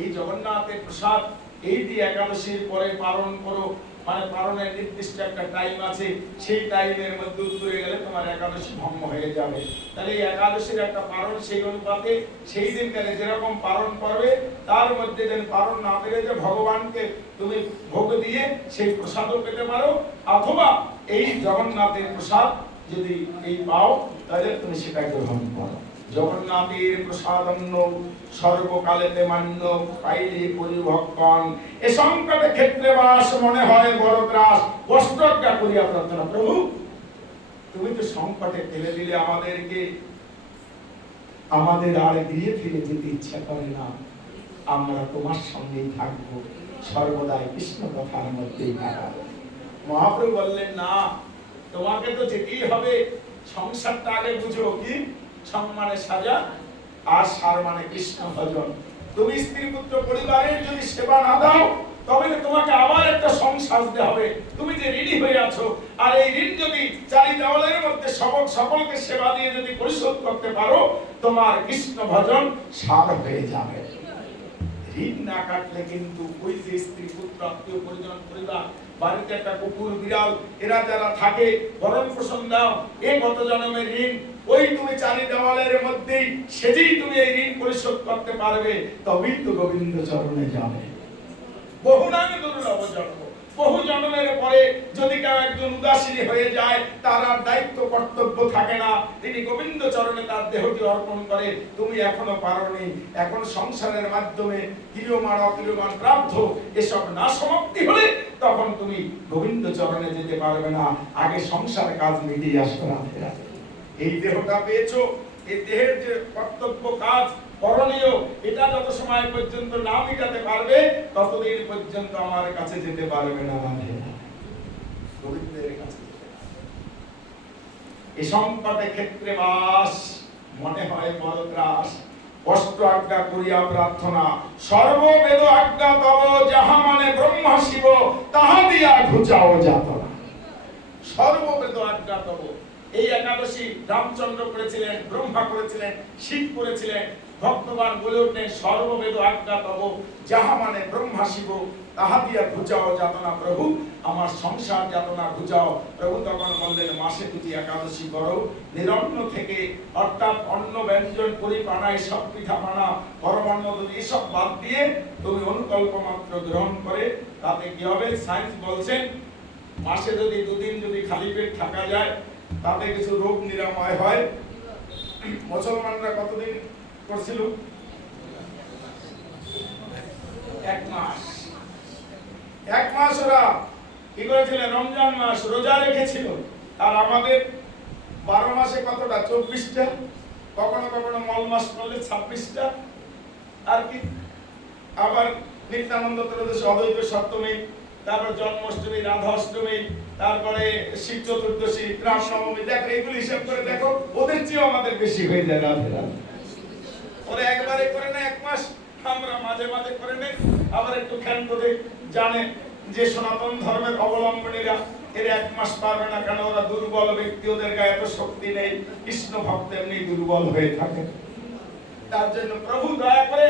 এই জগন্নাথের প্রসাদ এই দিয়ে একাদশীর পরে পালন করো, মানে পালনের নির্দিষ্ট একটা টাইম আছে, সেই টাইমের মধ্যে উত্তরে গেলে তোমার একাদশী ভঙ্গ হয়ে যাবে। তাহলে এই একাদশীর একটা পালন সেই অনুপাতে সেই দিনকালে যেরকম পালন করবে, তার মধ্যে যেন পালন না পেরে যে ভগবানকে তুমি ভোগ দিয়ে সেই প্রসাদও পেতে পারো, অথবা এই জগন্নাথের প্রসাদ যদি এই পাও তাহলে তুমি সেটা গ্রহণ করো। জগন্নাথের প্রসাদন্ন সর্বকালেতে মান্য, পাইলে পরিভক্ষণ। এ সংকটে ক্ষেত্রে বাস, মনে হয় বড় ত্রাস, কষ্টজ্ঞা করিয়া প্রার্থনা। প্রভু তুমি তো সংকটে ফেলে দিলে আমাদেরকে, আমাদের আর গৃহে ফিরে যেতে ইচ্ছা করে না। আমরা তোমার সঙ্গেই থাকবো, সর্বদাই কৃষ্ণ কথার মধ্যেই থাকবো। মহাপ্রভু বললেন না, তোমাকে তো যেতেই হবে। সংসারটা আগে বুঝো। কি সং মানে সাজা, আর সার মানে কৃষ্ণ ভজন। তুমি স্ত্রী পুত্র পরিবারের যদি সেবা না দাও, তবে তোমাকে আবার একটা সংসার দিতে হবে। তুমি যে ঋণী হয়ে আছো, আর এই ঋণ যদি চারি দেওয়ালের মধ্যে সকলকে সেবা দিয়ে যদি পরিশোধ করতে পারো, তোমার কৃষ্ণ ভজন সার হয়ে যাবে। ঋণ না কাটলে কিন্তু ওই যে স্ত্রী পুত্র আত্মীয় পরিজন পরিবার, বাড়িতে একটা কুকুর বিড়াল, এরা যারা থাকে, ভরণ পোষণ দাও, এই গত জন্মের ঋণ ওই তুমি চারি দেওয়ালের মধ্যেই সেজেই তুমি এই ঋণ পরিশোধ করতে পারবে, তবেই তো গোবিন্দ চরণে যাবে। বহু নামে দুর্লভ জন্ম, বহু জন্মের পরে যদি কেউ একজন উদাসীন হয়ে যায়, তার আর দায়িত্ব কর্তব্য থাকে না, তিনি গোবিন্দ চরণে তার দেহটি অর্পণ করে। তুমি এখনো পারোনি, এখন সংসারের মাধ্যমে প্রিয়মান অপ্রিয়মান প্রাপ্ত এসব না সমাপ্তি হলে তখন তুমি গোবিন্দ চরণে যেতে পারবে না। আগে সংসার কাজ মিটিয়ে আসতে হবে। এই দেহটা পেয়েছো, এই দেহের যে কর্তব্য কাজ করণীয়, এটা যত সময় পর্যন্ত না মিটাতে পারবে, ততদিন পর্যন্ত আমার কাছে যেতে পারবে না। গোবিন্দের কাছে এই সংকটে ক্ষেত্রে বাস, মনে হয় বড় ত্রাস, কষ্ট আজ্ঞা করিয়া প্রার্থনা। সর্ববেদ আজ্ঞা তব, যাহা মানে ব্রহ্মা শিব, তাহা দিয়া ঘুচাও যাতনা। সর্ববেদ আজ্ঞা তব, এই একাদশী রামচন্দ্র করেছিলেন, ব্রহ্মা করেছিলেন, শিব করেছিলেন। ভক্তগণ বলে উঠলেন সর্ববেদ আজ্ঞা তব, যাহা মানে ব্রহ্মা শিব, তাহা দিয়া ঘুচাও যাতনা। প্রভু আমার সংসার যাতনা ঘুচাও। প্রভু তখন বললেন মাসে দুটি একাদশী করো, নিরন্ন থেকে, অর্থাৎ অন্ন ব্যঞ্জন করি পানা, এসব পিঠা পানা পরমান্ন দুধ এসব বাদ দিয়ে তুমি অনুকল্প মাত্র গ্রহণ করে, তাতে কি হবে? সায়েন্স বলছেন মাসে যদি দুদিন যদি খালি পেট থাকা যায়, তাতে কিছু রোগ নিরাময় হয়। মুসলমানরা কতদিন করছিল? এক মাস ওরা কি করেছিলেন? রমজান মাস রোজা রেখেছিল। আর আমাদের 12 মাসে কতটা? 24টা, কখনো কখনো মল মাস করলে 26টা। আর কি আবার নিত্যানন্দ ত্রয়োদশী, অদ্বৈত সপ্তমী, তারপর জন্মাষ্টমী, রাধা অষ্টমী, তারপরে শিব চতুর্দশী, রামনবমী। দেখো এগুলো হিসাব করে দেখো, ওদের চেয়েও আমাদের বেশি হয়ে যায়। রাধে রাধে। ওরা একবারে করে না এক মাস, আমরা মাঝে মাঝে করে নেই। আবার একটু খেয়াল করে জানে যে সনাতন ধর্মের অবলম্বনীরা এর এক মাস পারবে না, কেন ওরা দুর্বল ব্যক্তি, ওদের গায়ে এত শক্তি নেই। কৃষ্ণ ভক্ত এমনি দুর্বল হয়ে থাকে। তার জন্য প্রভু দয়া করে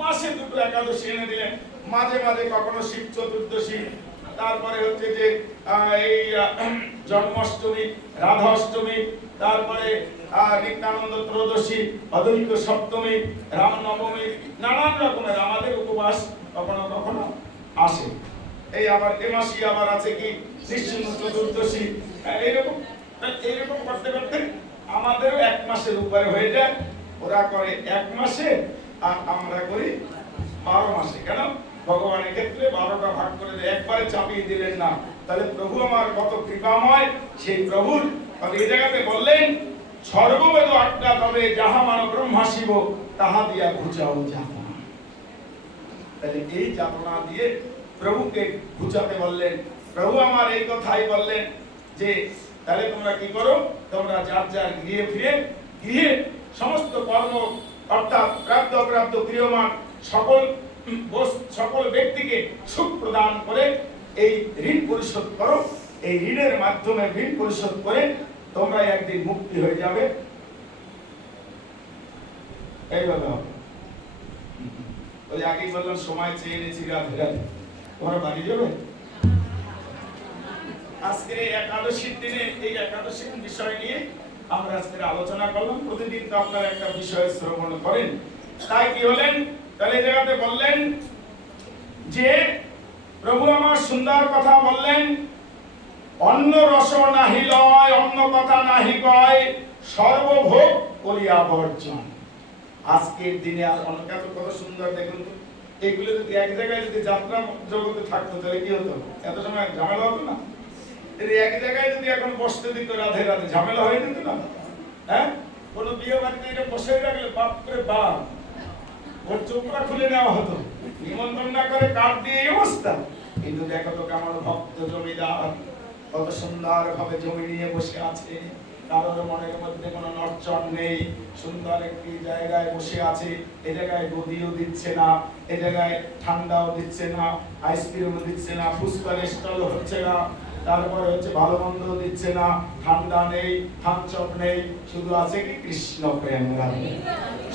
মাসে দুটো একাদশী এনে দিলেন। মাঝে মাঝে কখনো শিব চতুর্দশী, তারপরে হচ্ছে যে এই জন্মাষ্টমী, রাধা অষ্টমী, তারপরে নিত্যানন্দ ত্রয়োদশী, অদ্বৈত সপ্তমী, রামনবমী, নানান রকমের আমাদের উপবাস কখনো কখনো আসে। এই আবার এ মাসে আবার আছে কি নৃসিংহ চতুর্দশী, এইরকম এইরকম করতে করতে আমাদেরও এক মাসের উপরে হয়ে যায়। ওরা করে এক মাসে আর আমরা করি 12 মাসে। কেন? ভগবানের ক্ষেত্রে 12টা ভাগ করে দিয়ে একবারে চাপিয়ে দিলেন না। তাহলে প্রভু আমার কত কৃপাময়। সেই প্রভুর এই জায়গাতে বললেন সর্ববেদ আজ্ঞা তবে, যাহা মানে ব্রহ্মা শিব, তাহা দিয়া ঘুচাও যাতনা। তাহলে এই যাতনা দিয়ে প্রভুকে ঘুচাতে বললেন। প্রভু আমার এই কথাই বললেন যে তাহলে তোমরা কি করো, তোমরা যার যার গৃহে ফিরে, গৃহে সমস্ত কর্ম অর্থাৎ প্রাপ্ত অপ্রাপ্ত ক্রিয়মান সকল ব্যক্তিকে সুখ প্রদান করে এই ঋণ পরিশোধ করো। এই ঋণের মাধ্যমে ঋণ পরিশোধ করে তোমরা একদিন মুক্তি হয়ে যাবে। এইভাবে হবে। ওই আগেই বললাম সময় চেয়ে নিয়েছি রাধে রাধে, তোমরা বাড়ি যাবে। আজকে একাদশীর দিনে এই একাদশীর বিষয় নিয়ে আমরা আজকে আলোচনা করলাম। প্রতিদিন তো আপনারা একটা বিষয় শ্রবণ করেন, তাই কি হলেন, তাহলে এই জায়গাতে বললেন যে প্রভু আমার সুন্দর কথা বললেন, অন্য রস নাহি লয়, অন্য কথা নাহি কয়, সর্বভোগ করিয়া বর্জন। আজকের দিনে আর অনেক কত সুন্দর দেখুন তো, এগুলো যদি এক জায়গায় যদি যাত্রা জগতে থাকতো তাহলে কি হতো, এত সময় ঝামেলা হতো না। এক জায়গায় যদি এখন বসতে দিত রাধে রাধে, ঝামেলা হয়ে যেত না। হ্যাঁ, কোন বিয়ে বাড়িতে এটা বসে রাখলে বাপরে বাপ, ওর চোখটা খুলে নেওয়া হতো, নিমন্ত্রণ না করে কাঠ দিয়ে এই অবস্থা। কিন্তু দেখো তো কেমন ভক্ত জমিদার কত সুন্দর ভাবে জমি নিয়ে বসে আছে, কারোর মনের মধ্যে কোনো নড়চড় নেই, সুন্দর একটি জায়গায় বসে আছে। এই জায়গায় গদিও দিচ্ছে না, এই জায়গায় ঠান্ডাও দিচ্ছে না, আইসক্রিমও দিচ্ছে না, ফুচকার স্টল হচ্ছে না, তারপরে হচ্ছে ভালো মন্দ দিচ্ছে না, ঠান্ডা নেই, থামচপ নেই, শুধু আছে কি কৃষ্ণ প্রেম।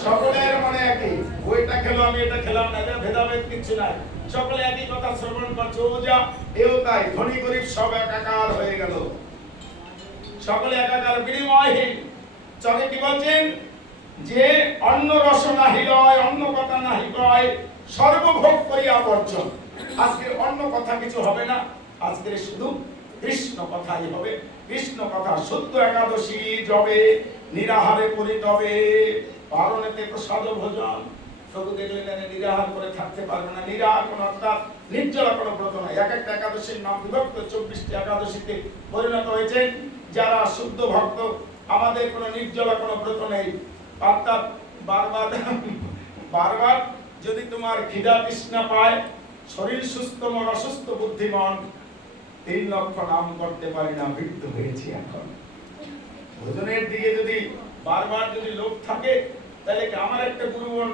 সকলের মনে একই, ওইটা খেলো আমি এটা খেলাম না, ভেদাভেদ কিছু নাই, সকলে একই কথা শ্রবণ করছে। ও যা এও তাই, ধনী গরিব সব একাকার হয়ে গেল, সকলে একাকার, বিনিময়হীন। চলে কি বলছেন যে অন্য রস নাহি লয়, অন্য কথা নাহি কয়, সর্বভোগ করিয়া বর্জন। আজকে অন্য কথা কিছু হবে না, আজকে শুধু কৃষ্ণ কথাই হবে। কৃষ্ণ কথা শুদ্ধ একাদশী যবে নিরাহারে করিতবে, পারণেতে প্রসাদ ভোজন। প্রভু দেখলেন নিরাহার করে থাকতে পারবে না। নিরাহার কোন অর্থাৎ নির্জলা কোনো ব্রত নয়। এক একটা একাদশীর নাম বিভক্ত 24টি একাদশীতে পরিণত হয়েছে। যারা শুদ্ধ ভক্ত, আমাদের কোনো নির্জলা কোনো ব্রত নেই, অর্থাৎ বারবার যদি তোমার খিদা তৃষ্ণা পায়, শরীর সুস্থ মন অসুস্থ বুদ্ধিমান, 3 লক্ষ নাম করতে পারি না, বৃদ্ধ হয়েছি এখন। ভোজনের দিকে যদি বারবার যদি লোক থাকে, তাহলে আমার একটা গুরুগণ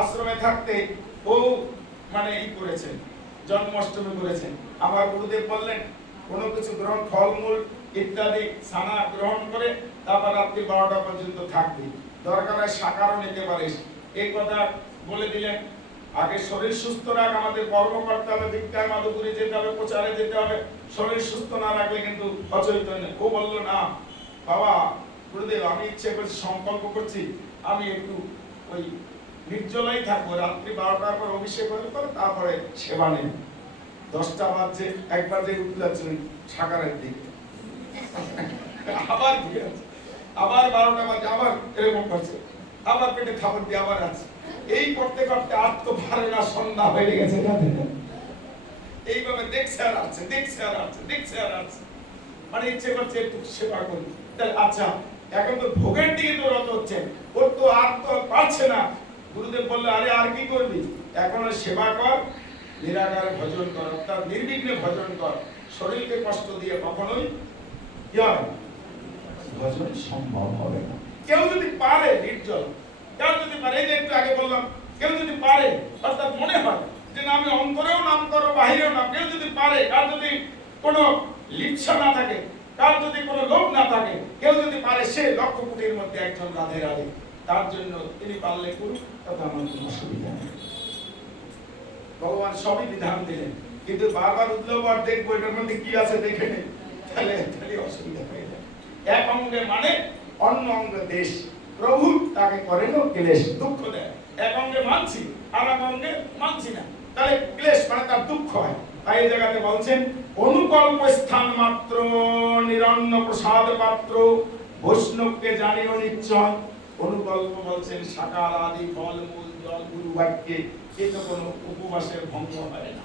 আশ্রমে থাকতে ও মানে ই করেছেন, জন্মাষ্টমী করেছেন। আমার গুরুদেব বললেন কোনো কিছু গ্রহণ, ফলমূল ইত্যাদি ছানা গ্রহণ করে তারপর রাত্রি 12টা পর্যন্ত থাকবে, দরকার হয় শাকারও নিতে পারিস, এই কথা বলে দিলেন। আগে শরীর সুস্থ রাখ, আমাদের কর্ম করতে হবে, ভিক্ষায় মাধুপুরে যেতে হবে, প্রচারে যেতে হবে। শরীর সুস্থ না রাখলে কিন্তু অচৈতন্য। ও বলল না বাবা গুরুদেব, আমি ইচ্ছে করছি, সংকল্প করছি, আমি একটু ওই নির্জলাই থাকবো, রাত্রি 12টার পর অভিষেক হয়ে পরে তারপরে সেবা নেব। 10টা বাজছে, একবার যে উঠে যাচ্ছে ওই সাকারের দিকে, আবার ঘুরে আছে, আবার 12টা বাজে, আবার এরকম করছে, আবার পেটে খাবার দিয়ে আবার আছে। এই করতে করতে আর তো পারে না, সন্ধ্যা হয়ে গেছে। এইভাবে দেখছে আর আছে, দেখছে আর আছে, দেখছে আর আছে, মানে ইচ্ছে করছে একটু সেবা করি। তাহলে আচ্ছা, এখন তো ভোগের দিকে তো রত হচ্ছে, ওর তো আর তো পারছে না। গুরুদেব বললে আরে আর কি করবি, এখন সেবা কর, নিরাকার ভজন কর, অর্থাৎ নির্বিঘ্নে ভজন কর। শরীরকে কষ্ট দিয়ে কখনোই কি হয়, ভজন সম্ভব হবে না। কেউ যদি পারে নির্জল, কেউ যদি পারে, এই যে একটু আগে বললাম, কেউ যদি পারে, অর্থাৎ মনে হয় যে না আমি অন্তরেও নাম করো বাহিরেও নাম, কেউ যদি পারে, কার যদি কোনো লিপ্সা না থাকে, কার যদি কোনো লোভ না থাকে, কেউ যদি পারে, সে লক্ষ কোটির মধ্যে একজন রাধে রাধে। তার জন্য তিনি পারলে করুন, তাতে আমার কোনো অসুবিধা নেই। ভগবান সবই বিধান দিলেন, কিন্তু বারবার উদ্লব আর দেখবো এটার মধ্যে কি আছে দেখে নেই, তাহলে অসুবিধা হয়ে যায়। এক অঙ্গে মানে অন্য অঙ্গ দেশ, প্রভু তাকে করেন ক্লেশ, দুঃখ দেয়। এক অঙ্গে মানছি, আর এক অঙ্গে মানছি না, তাহলে ক্লেশ মানে তার দুঃখ হয়। তাই এই জায়গাতে বলছেন অনুকল্প স্থান মাত্র, নিরন্ন প্রসাদ পাত্র, বৈষ্ণবকে জানিও নিশ্চয়। অনুকল্প বলছেন শাকার আদি ফলমূল জল গুরু বাক্যে, কিন্তু কোনো উপবাসের ভঙ্গ হয় না।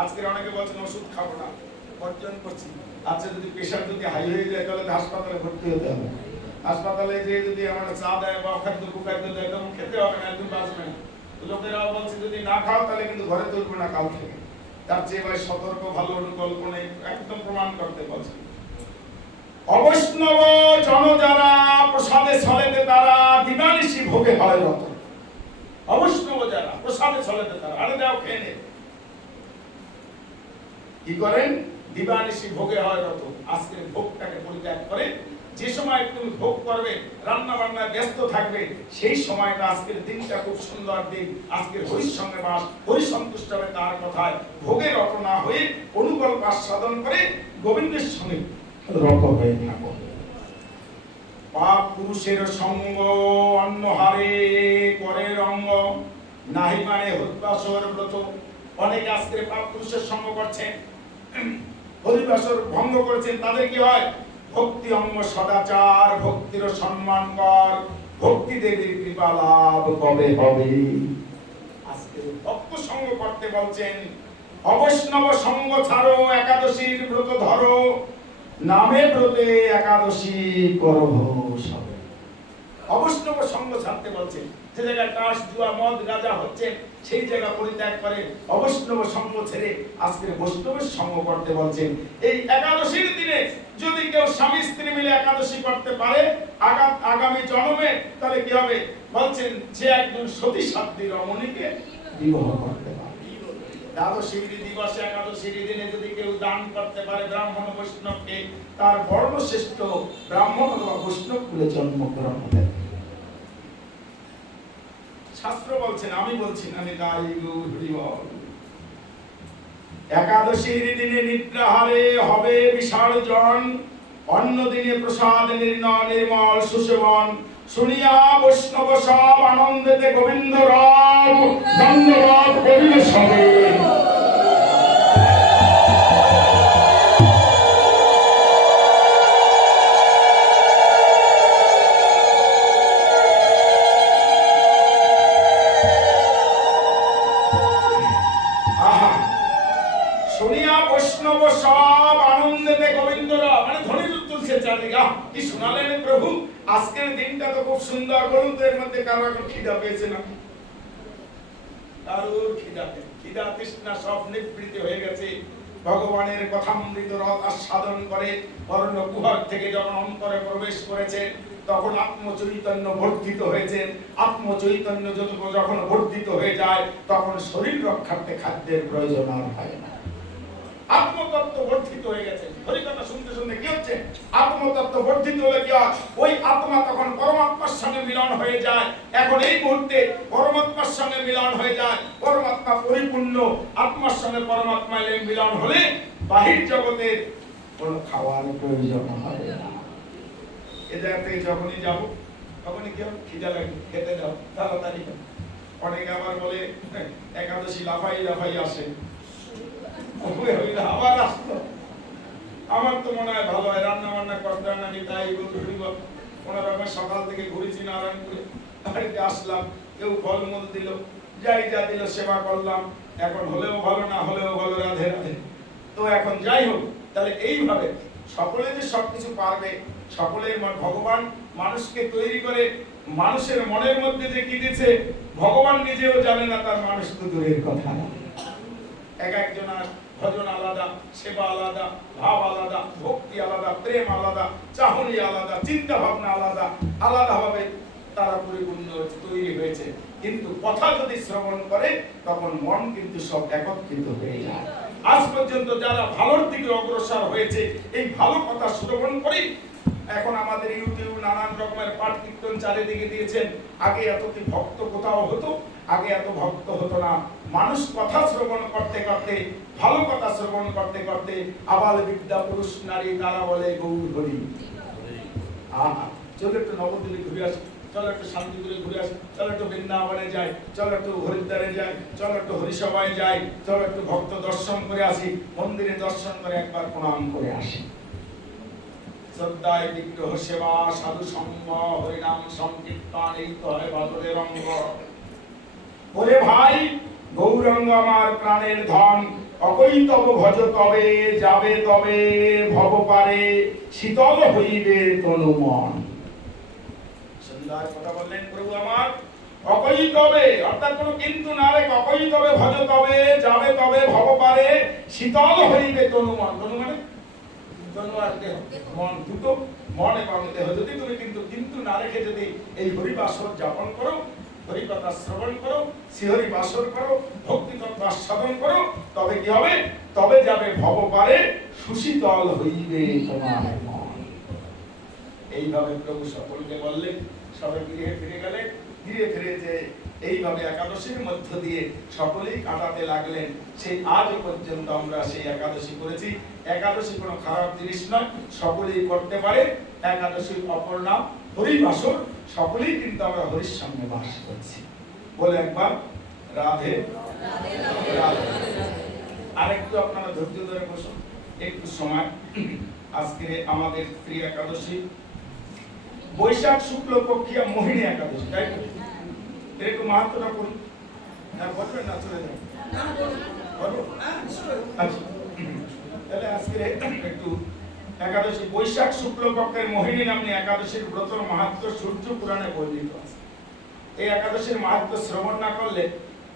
আজকের অনেকে বলছেন ওষুধ খাবো না, বর্জন করছি। আচ্ছা, যদি প্রেশার যদি হাই হয়ে যায় তাহলে হাসপাতালে ভর্তি হতে হবে। হাসপাতালে যে যদি আমরা চা দেয় বা খাদ্য কুখাদ্য দেয়, তখন খেতে হবে না, একদম বাঁচবে না। লোকেরাও বলছে যদি না খাও তাহলে কিন্তু ঘরে তুলবে না কাল থেকে। তার চেয়ে ভাই সতর্ক ভালো, অনুকল্প নেই, একদম প্রমাণ করতে বলছে। অবৈষ্ণব জন যারা প্রসাদে ছলেতে তারা দিবানিশি ভোগে হয় রত। অবৈষ্ণব যারা প্রসাদে চলেতে তারা আরে দাও খেয়ে নে, কি করেন দিবানিশি ভোগে হয় রত। আজকের ভোগটাকে পরিত্যাগ করে যে সময় তুমি ভোগ করবে, রান্না বান্নায় ব্যস্ত থাকবে, সেই সময়টা আজকের দিনটা খুব সুন্দর দিন। আজকের হরির সঙ্গে বাস, হরি সন্তুষ্ট হবে তার কথায় ভোগে রত না হয়ে অনুকল্প সাধন করে গোবিন্দের সঙ্গে রত হয়ে থাকো। পাপ পুরুষের সঙ্গ অন্যহারে করে রঙ্গ, নাহি মানে হরিবাসর ব্রত। অনেকে আজকে পাপ পুরুষের সঙ্গ করছেন, হরিবাসর ভঙ্গ করেছেন, তাদের কি হয়? ভক্তি অঙ্গ সদাচার, ভক্তির সম্মান কর, ভক্তি দেবীর কৃপা লাভ কবে হবে। আজকে ভক্ত সঙ্গ করতে বলছেন, অবৈষ্ণব সঙ্গ ছাড়ো, একাদশীর ব্রত ধরো, নামে ব্রতে একাদশী করো সবে। অবৈষ্ণব সঙ্গ ছাড়তে বলছেন, যে জায়গায় তাস জুয়া মদ গাঁজা হচ্ছে সেই জায়গা পরিত্যাগ করে অবৈষ্ণব সঙ্গ ছেড়ে আজকে বৈষ্ণবের সঙ্গ করতে বলছেন। এই একাদশীর দিনে যদি কেউ স্বামী স্ত্রী মিলে একাদশী করতে পারে আগামী জন্মে, তাহলে কি হবে? বলছেন যে একজন সতী সাধ্বী রমণীকে বিবাহ করতে পারে। দ্বাদশীর দিবসে একাদশীর দিনে যদি কেউ দান করতে পারে ব্রাহ্মণ বৈষ্ণবকে, তার বর্ণশ্রেষ্ঠ ব্রাহ্মণ অথবা বৈষ্ণব কুলে জন্মগ্রহণ হবে। শাস্ত্র বলছেন, আমি বলছি না, একাদশীর দিনে নিদ্রাহারে হবে বিসর্জন, অন্য দিনে প্রসাদ নির্মল সুসেবন, শুনিয়া বৈষ্ণব সব আনন্দেতে গোবিন্দ রাম ধন্যবাদ করিলে সবে। শুনিয়া বৈষ্ণব সব আনন্দেতে গোবিন্দ রাম, মানে ধ্বনি তুলছে চারিদিকে। কি শোনালেন প্রভু? আজকের দিনটা তো খুব সুন্দর। বলুন তো এর মধ্যে কারো এখন খিদা পেয়েছে না? কারোর খিদা তৃষ্ণা সব নিবৃত্তি হয়ে গেছে। ভগবানের কথামৃত রস আস্বাদন করে বরণ গুহার থেকে যখন অন্তরে প্রবেশ করেছে, তখন আত্মচৈতন্য বর্ধিত হয়েছে। আত্মচৈতন্য যখন বর্ধিত হয়ে যায়, তখন শরীর রক্ষার্থে খাদ্যের প্রয়োজন আর হয় না। আত্মতত্ত্ব বর্ধিত হয়ে গেছে। হরিকথা শুনতে শুনতে কি হচ্ছে? আত্মতত্ত্ব বর্ধিত হলে কি হয়? ওই আত্মা তখন পরমাত্মার সঙ্গে মিলন হয়ে যায়। এখন এই মুহূর্তে পরমাত্মার সঙ্গে মিলন হয়ে যায়। পরমাত্মা পরিপূর্ণ, আত্মার সঙ্গে পরমাত্মার মিলন হলে বাহির জগতের কোনো খাওয়ার প্রয়োজন হয় না। এ জায়গাতে যখনই যাবো তখনই কি হবে? খিদা লাগে, খেতে দাও তাড়াতাড়ি। অনেকে আবার বলে একাদশী লাফাই লাফাই আসে। আবার আসতো, আমার তো মনে হয় ভালো হয় রান্না বান্না করতে না তাই কোনো রকম সকাল থেকে ঘুরেছি নারায়ণপুরে, বাড়িতে আসলাম, কেউ ফলমূল দিল, যাই যা দিল সেবা করলাম। এখন হলেও ভালো, না হলেও ভালো, রাধে রাধে। তো এখন যাই হোক, তাহলে এইভাবে সকলে যে সবকিছু পারবে, সকলের ভগবান মানুষকে তৈরি করে মানুষের মনের মধ্যে যে কি দিয়েছে ভগবান নিজেও জানে না, তার মানুষ তো দূরের কথা না। এক একজনের ভজন আলাদা, সেবা আলাদা, ভাব আলাদা, ভক্তি আলাদা, প্রেম আলাদা, চাহনি আলাদা, চিন্তা ভাবনা আলাদা, আলাদাভাবে তারা পরিপূর্ণ তৈরি হয়েছে। কিন্তু কথা যদি শ্রবণ করে তখন মন কিন্তু সব একত্রিত হয়ে যায়। আজ পর্যন্ত যারা ভালোর দিকে অগ্রসর হয়েছে এই ভালো কথা শ্রবণ করেই এখন আমাদের ইউটিউব নানান রকমের পাঠ কীর্তন চারিদিকে দিয়েছেন। আগে এত কি ভক্ত কোথাও হতো? আগে এত ভক্ত হতো না। মানুষ কথা শ্রবণ করতে করতে, ভালো কথা শ্রবণ করতে করতে আবাল বিদ্যা পুরুষ নারী তারা বলে গৌর হরি। আহা, চলো একটু নবদ্বীপে ঘুরে আসি, চলো একটু শান্তিপুরে ঘুরে আসি, চলো একটু বৃন্দাবনে যাই, চলো একটু হরিদ্বারে যাই, চলো একটু হরিসভায় যাই, চলো একটু ভক্ত দর্শন করে আসি, মন্দিরে দর্শন করে একবার প্রণাম করে আসি। শ্রদ্ধায় বিগ্রহ সেবা, সাধু সঙ্গ, হরিনাম সংকীর্তন, এই তো হয় বাদরের অঙ্গ। ওরে ভাই, গৌরাঙ্গ আমার প্রাণের ধন, অকৈতব ভজ তবে, যাবে তবে ভব পারে, শীতল হইবে তনু মন। সুন্দর কথা বললেন প্রভু আমার। অকৈতবে অর্থাৎ কোনো কিন্তু না রেখে অকৈতবে ভজ তবে, যাবে তবে ভব পারে, শীতল হইবে তনু মন। তনু মানে তনু আর দেহ, মন দুটো, মন এবং দেহ। যদি তুমি কিন্তু না রেখে যদি এই হরিবাসর যাপন করো, হরি কথা শ্রবণ করো, শ্রীহরি বাসর করো, ভক্তি তত্ত্ব আস্বাদন করো, তবে কি হবে? তবে যাবে ভবপারে, সুশীতল হইবে তোমার মন। এইভাবে প্রভু সকলকে বললেন, সবাই গৃহে ফিরে গেলেন। ধীরে ধীরে যে এইভাবে একাদশীর মধ্য দিয়ে সকলেই কাটাতে লাগলেন, সেই আজও পর্যন্ত আমরা সেই একাদশী করেছি। একাদশী কোনো খারাপ জিনিস নয়, সকলেই করতে পারে। একাদশীর অপর নাম হরিবাসর, সকলেই কিন্তু আমরা হরির সঙ্গে বাস করছি। বলে একবার রাধে রাধে। আরেকটু আপনারা ধৈর্য ধরে বসুন একটু সময়। আজকে আমাদের প্রিয় একাদশী বৈশাখ শুক্ল পক্ষিয়া মোহিনী একাদশী, তাই তো? একটু মাহাত্মটা বলুন। না বলবেন না, চলে যাবেন। আচ্ছা, তাহলে আজকে একটু একাদশী বৈশাখ শুক্ল পক্ষের মোহিনী নামে একাদশীর ব্রতর মাহাত্ম্য সূর্য পুরাণে বর্ণিত আছে। এই একাদশীর মাহাত্ম্য শ্রবণ না করলে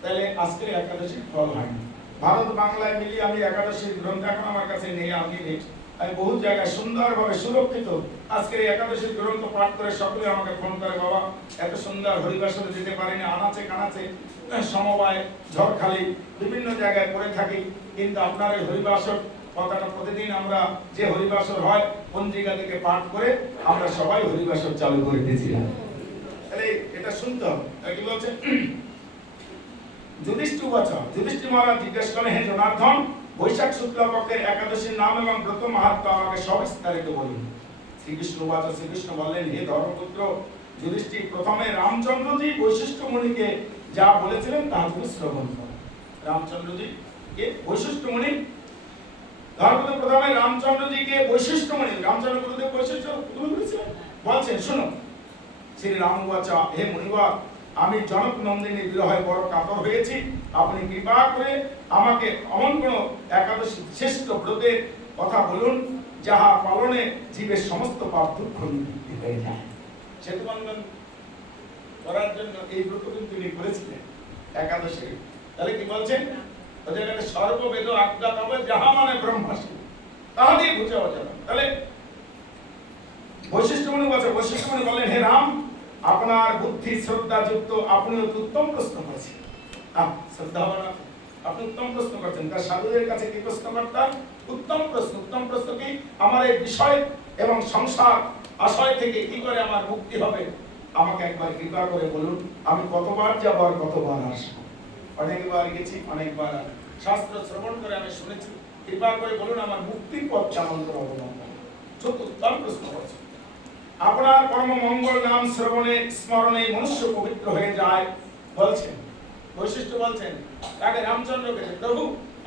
তাহলে আজকের একাদশীর ফল হয় না। ভারত বাংলায় মিলিয়ে আমি একাদশীর গ্রন্থ এখন আমার কাছে নেই, আমি বহু জায়গায় সুন্দরভাবে সুরক্ষিত আজকের এই একাদশীর গ্রন্থ পাঠ করে সকলে আমাকে ফোন করে, বাবা এত সুন্দর হরিবাসরে যেতে পারিনি, আনাচে কানাচে সমবায় ঝড়খালি বিভিন্ন জায়গায় করে থাকি, কিন্তু আপনার এই হরিবাসর কথাটা প্রতিদিন আমরা যে হরিবাসর হয় পঞ্জিকা থেকে পাঠ করে আমরা সবাই হরিবাসর চালু করে দিয়েছিলাম। তাহলে এটা শুনতে হবে। কি বলছে? যুধিষ্ঠির মহারাজ জিজ্ঞেস করেন, হে জনার্দন, বৈশাখ শুক্ল পক্ষের একাদশীর নাম এবং ব্রত মাহাত্ম্য আমাকে সবিস্তারিত বলুন। শ্রীকৃষ্ণ বললেন, হে ধর্মপুত্র যুধিষ্ঠির, প্রথমে রামচন্দ্রজি বৈশিষ্ট্যমণিকে যা বলেছিলেন তা তুমি শ্রবণ করো। রামচন্দ্রজি কে বৈশিষ্ট্যমণি? ধর্মপুত্র প্রথমে রামচন্দ্রজিকে বৈশিষ্ট্যমণি, রামচন্দ্র গুরুদেব বৈশিষ্ট্য বলেছিলেন, বলছেন শোনো। শ্রী রাম বাচা, হে মুনিবর, আমি জনক নন্দিনীর বিরহে বড় কাতর হয়েছি। আপনি কৃপা করে আমাকে অমন কোন একাদশী শ্রেষ্ঠ ব্রতের কথা বলুন যাহা পালনে জীবের সমস্ত পাপ দুঃখ নিবৃত্তি হয়ে যায়। সেতুবন্ধন করার জন্য এই ব্রত কিন্তু তিনি করেছিলেন একাদশী। তাহলে কি বলছেন? ওদের সর্ববেদ আজ্ঞাত হবে যাহা মানে ব্রহ্মাসী, তাহা দিয়ে বুঝে যাবে। তাহলে বৈশিষ্ট্যমণি বললেন, হে রাম, আপনার বুদ্ধি শ্রদ্ধা যুক্ত আপনি উত্তম প্রশ্ন করেছেন। শ্রদ্ধা হওয়া, আপনি উত্তম প্রশ্ন করছেন। তার সাধুদের কাছে কি প্রশ্ন করতেন? উত্তম প্রশ্ন। উত্তম প্রশ্ন কি? আমার এই বিষয় এবং সংসার আশয় থেকে কি করে আমার মুক্তি হবে, আমাকে একবার কৃপা করে বলুন। আমি কতবার যাব আর কতবার আসবো? অনেকবার গেছি, অনেকবার শাস্ত্র শ্রবণ করে আমি শুনেছি। কৃপা করে বলুন আমার মুক্তির পথ কেমন করে অবলম্বন। উত্তম প্রশ্ন করছেন। আপনার পরম মঙ্গল নাম শ্রবণে স্মরণে মনুষ্য পবিত্র হয়ে যায় বলছেন। বৈশিষ্ট্য বলছেন তাকে রামচন্দ্রকে, প্রভু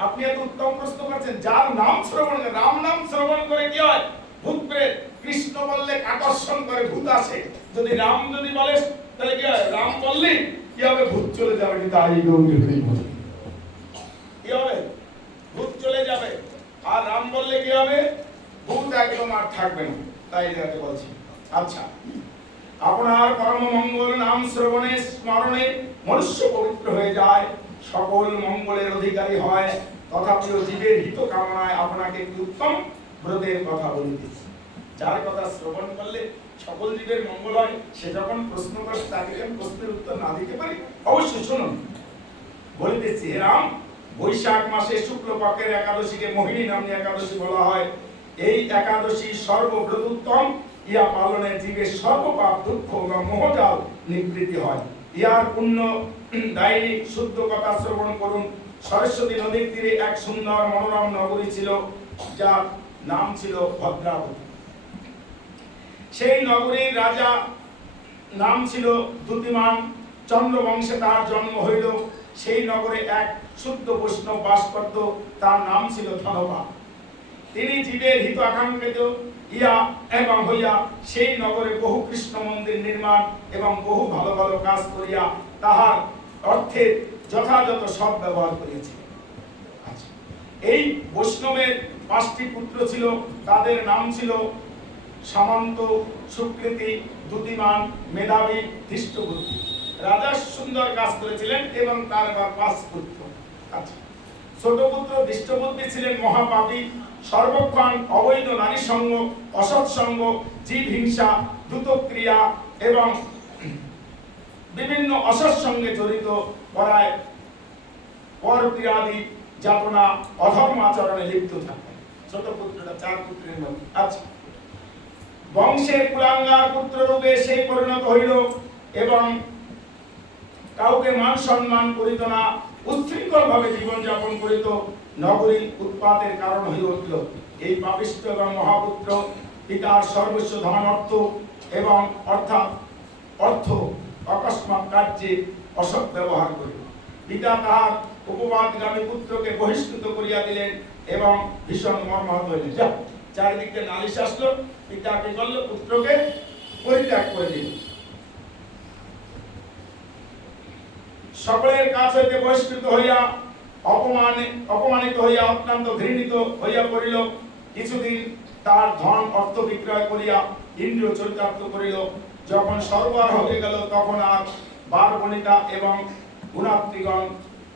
আপনি এত উত্তম প্রশ্ন করছেন, যার নাম শ্রবণ করে, রাম নাম শ্রবণ করে কি হয়? ভূত প্রেত। কৃষ্ণ বললে আকর্ষণ করে, ভূত আসে। যদি রাম যদি বলেস তাহলে কি হয়? রাম বললে কি হবে? ভূত চলে যাবে। কিন্তু আই গৌরী কি হবে? ভূত চলে যাবে। আর রাম বললে কি হবে? ভূত একদম আর থাকবে না। তাই যাতে বলছি। আচ্ছা, আপনার পরম মঙ্গল নাম শ্রবণে স্মরণে মনুষ্য পবিত্র হয়ে যায়, সকল মঙ্গলের অধিকারী হয়। তথাপি জীবের হিত কামনায় আপনাকে একটি উত্তম ব্রতের কথা বলিতেছি। যার কথা শ্রবণ করলে সকল জীবের মঙ্গল হয়, সে যখন প্রশ্ন করে তাকে প্রশ্নের উত্তর না দিতে পারি, অবশ্যই শুনুন। বলিতেছি, হে রাম, বৈশাখ মাসে শুক্লপক্ষের একাদশীকে মোহিনী নামে একাদশী বলা হয়। এই একাদশী সর্বব্রত উত্তম। ইয়া পালনে জীবের সর্বপাপ দুঃখ বা মোহজাল নিবৃত্তি হয়। ইয়ার পুণ্য দায়ী শুদ্ধ কথা শ্রবণ করুন। সরস্বতী নদীর তীরে এক সুন্দর মনোরম নগরী ছিল, যার নাম ছিল ভদ্রাবতী। সেই নগরীর রাজা নাম ছিল দ্যুতিমান। চন্দ্রবংশে তার জন্ম হইল। সেই নগরে এক শুদ্ধ বৈষ্ণব বাস করত, তার নাম ছিল ধনবা। তিনি জীবের হিত আকাঙ্ক্ষিত ইয়া এবং হইয়া সেই নগরে বহু কৃষ্ণ মন্দির নির্মাণ এবং বহু ভালো ভালো কাজ করিয়া তাহার অর্থের যথাযথ সৎ ব্যবহার করিয়াছে। এই বৈষ্ণবের 5টি পুত্র ছিল। তাদের নাম ছিল সামন্ত, সুকৃতি, দ্যুতিমান, মেধাবী, ধৃষ্টবুদ্ধি। রাজা সুন্দর কাজ করেছিলেন এবং তার 5 পুত্র। আচ্ছা, ছোট পুত্র ধৃষ্টবুদ্ধি ছিলেন মহাপাপী, সর্বক্ষণ অবৈধ নারী সঙ্গ, অসৎ সঙ্গ, জীব হিংসা, দ্রুত ক্রিয়া এবং বিভিন্ন অসৎ সঙ্গে জড়িত করায় পরক্রিয়াদি যাতনা অধর্ম আচরণে লিপ্ত থাকে। ছোট পুত্রটা 4 পুত্রের মধ্যে। আচ্ছা, বংশের কুলাঙ্গার পুত্র রূপে সেই পরিণত হইল এবং কাউকে মান সম্মান করিত না, উচ্ছৃঙ্খল ভাবে জীবন যাপন করিত, নগরী উৎপাতের কারণ হয়ে উঠল। এই পাপিষ্ঠ এবং মহাপুত্র পিতার সর্বস্ব ধন অর্থ এবং অর্থ অকস্মাৎ কার্যে অসৎ ব্যবহার করিল। পিতা তাহার উপবাদগামী পুত্রকে বহিষ্কৃত করিয়া দিলেন এবং ভীষণ মর্মাহত হইলেন। চারিদিকে নালিশ আসলো, পিতা কি করলো? পুত্রকে পরিত্যাগ করে দিল। সকলের কাছ হইতে বহিষ্কৃত হইয়া অপমানিত হইয়া অত্যন্ত ঘৃণিত হইয়া পড়িল। কিছুদিন তার ধন অর্থ বিক্রয় করিয়া ইন্দ্রিয় চরিতার্থ করিল। যখন সর্বহারা হয়ে গেল তখন আর বার বনিতা এবং গুণাত্রীগণ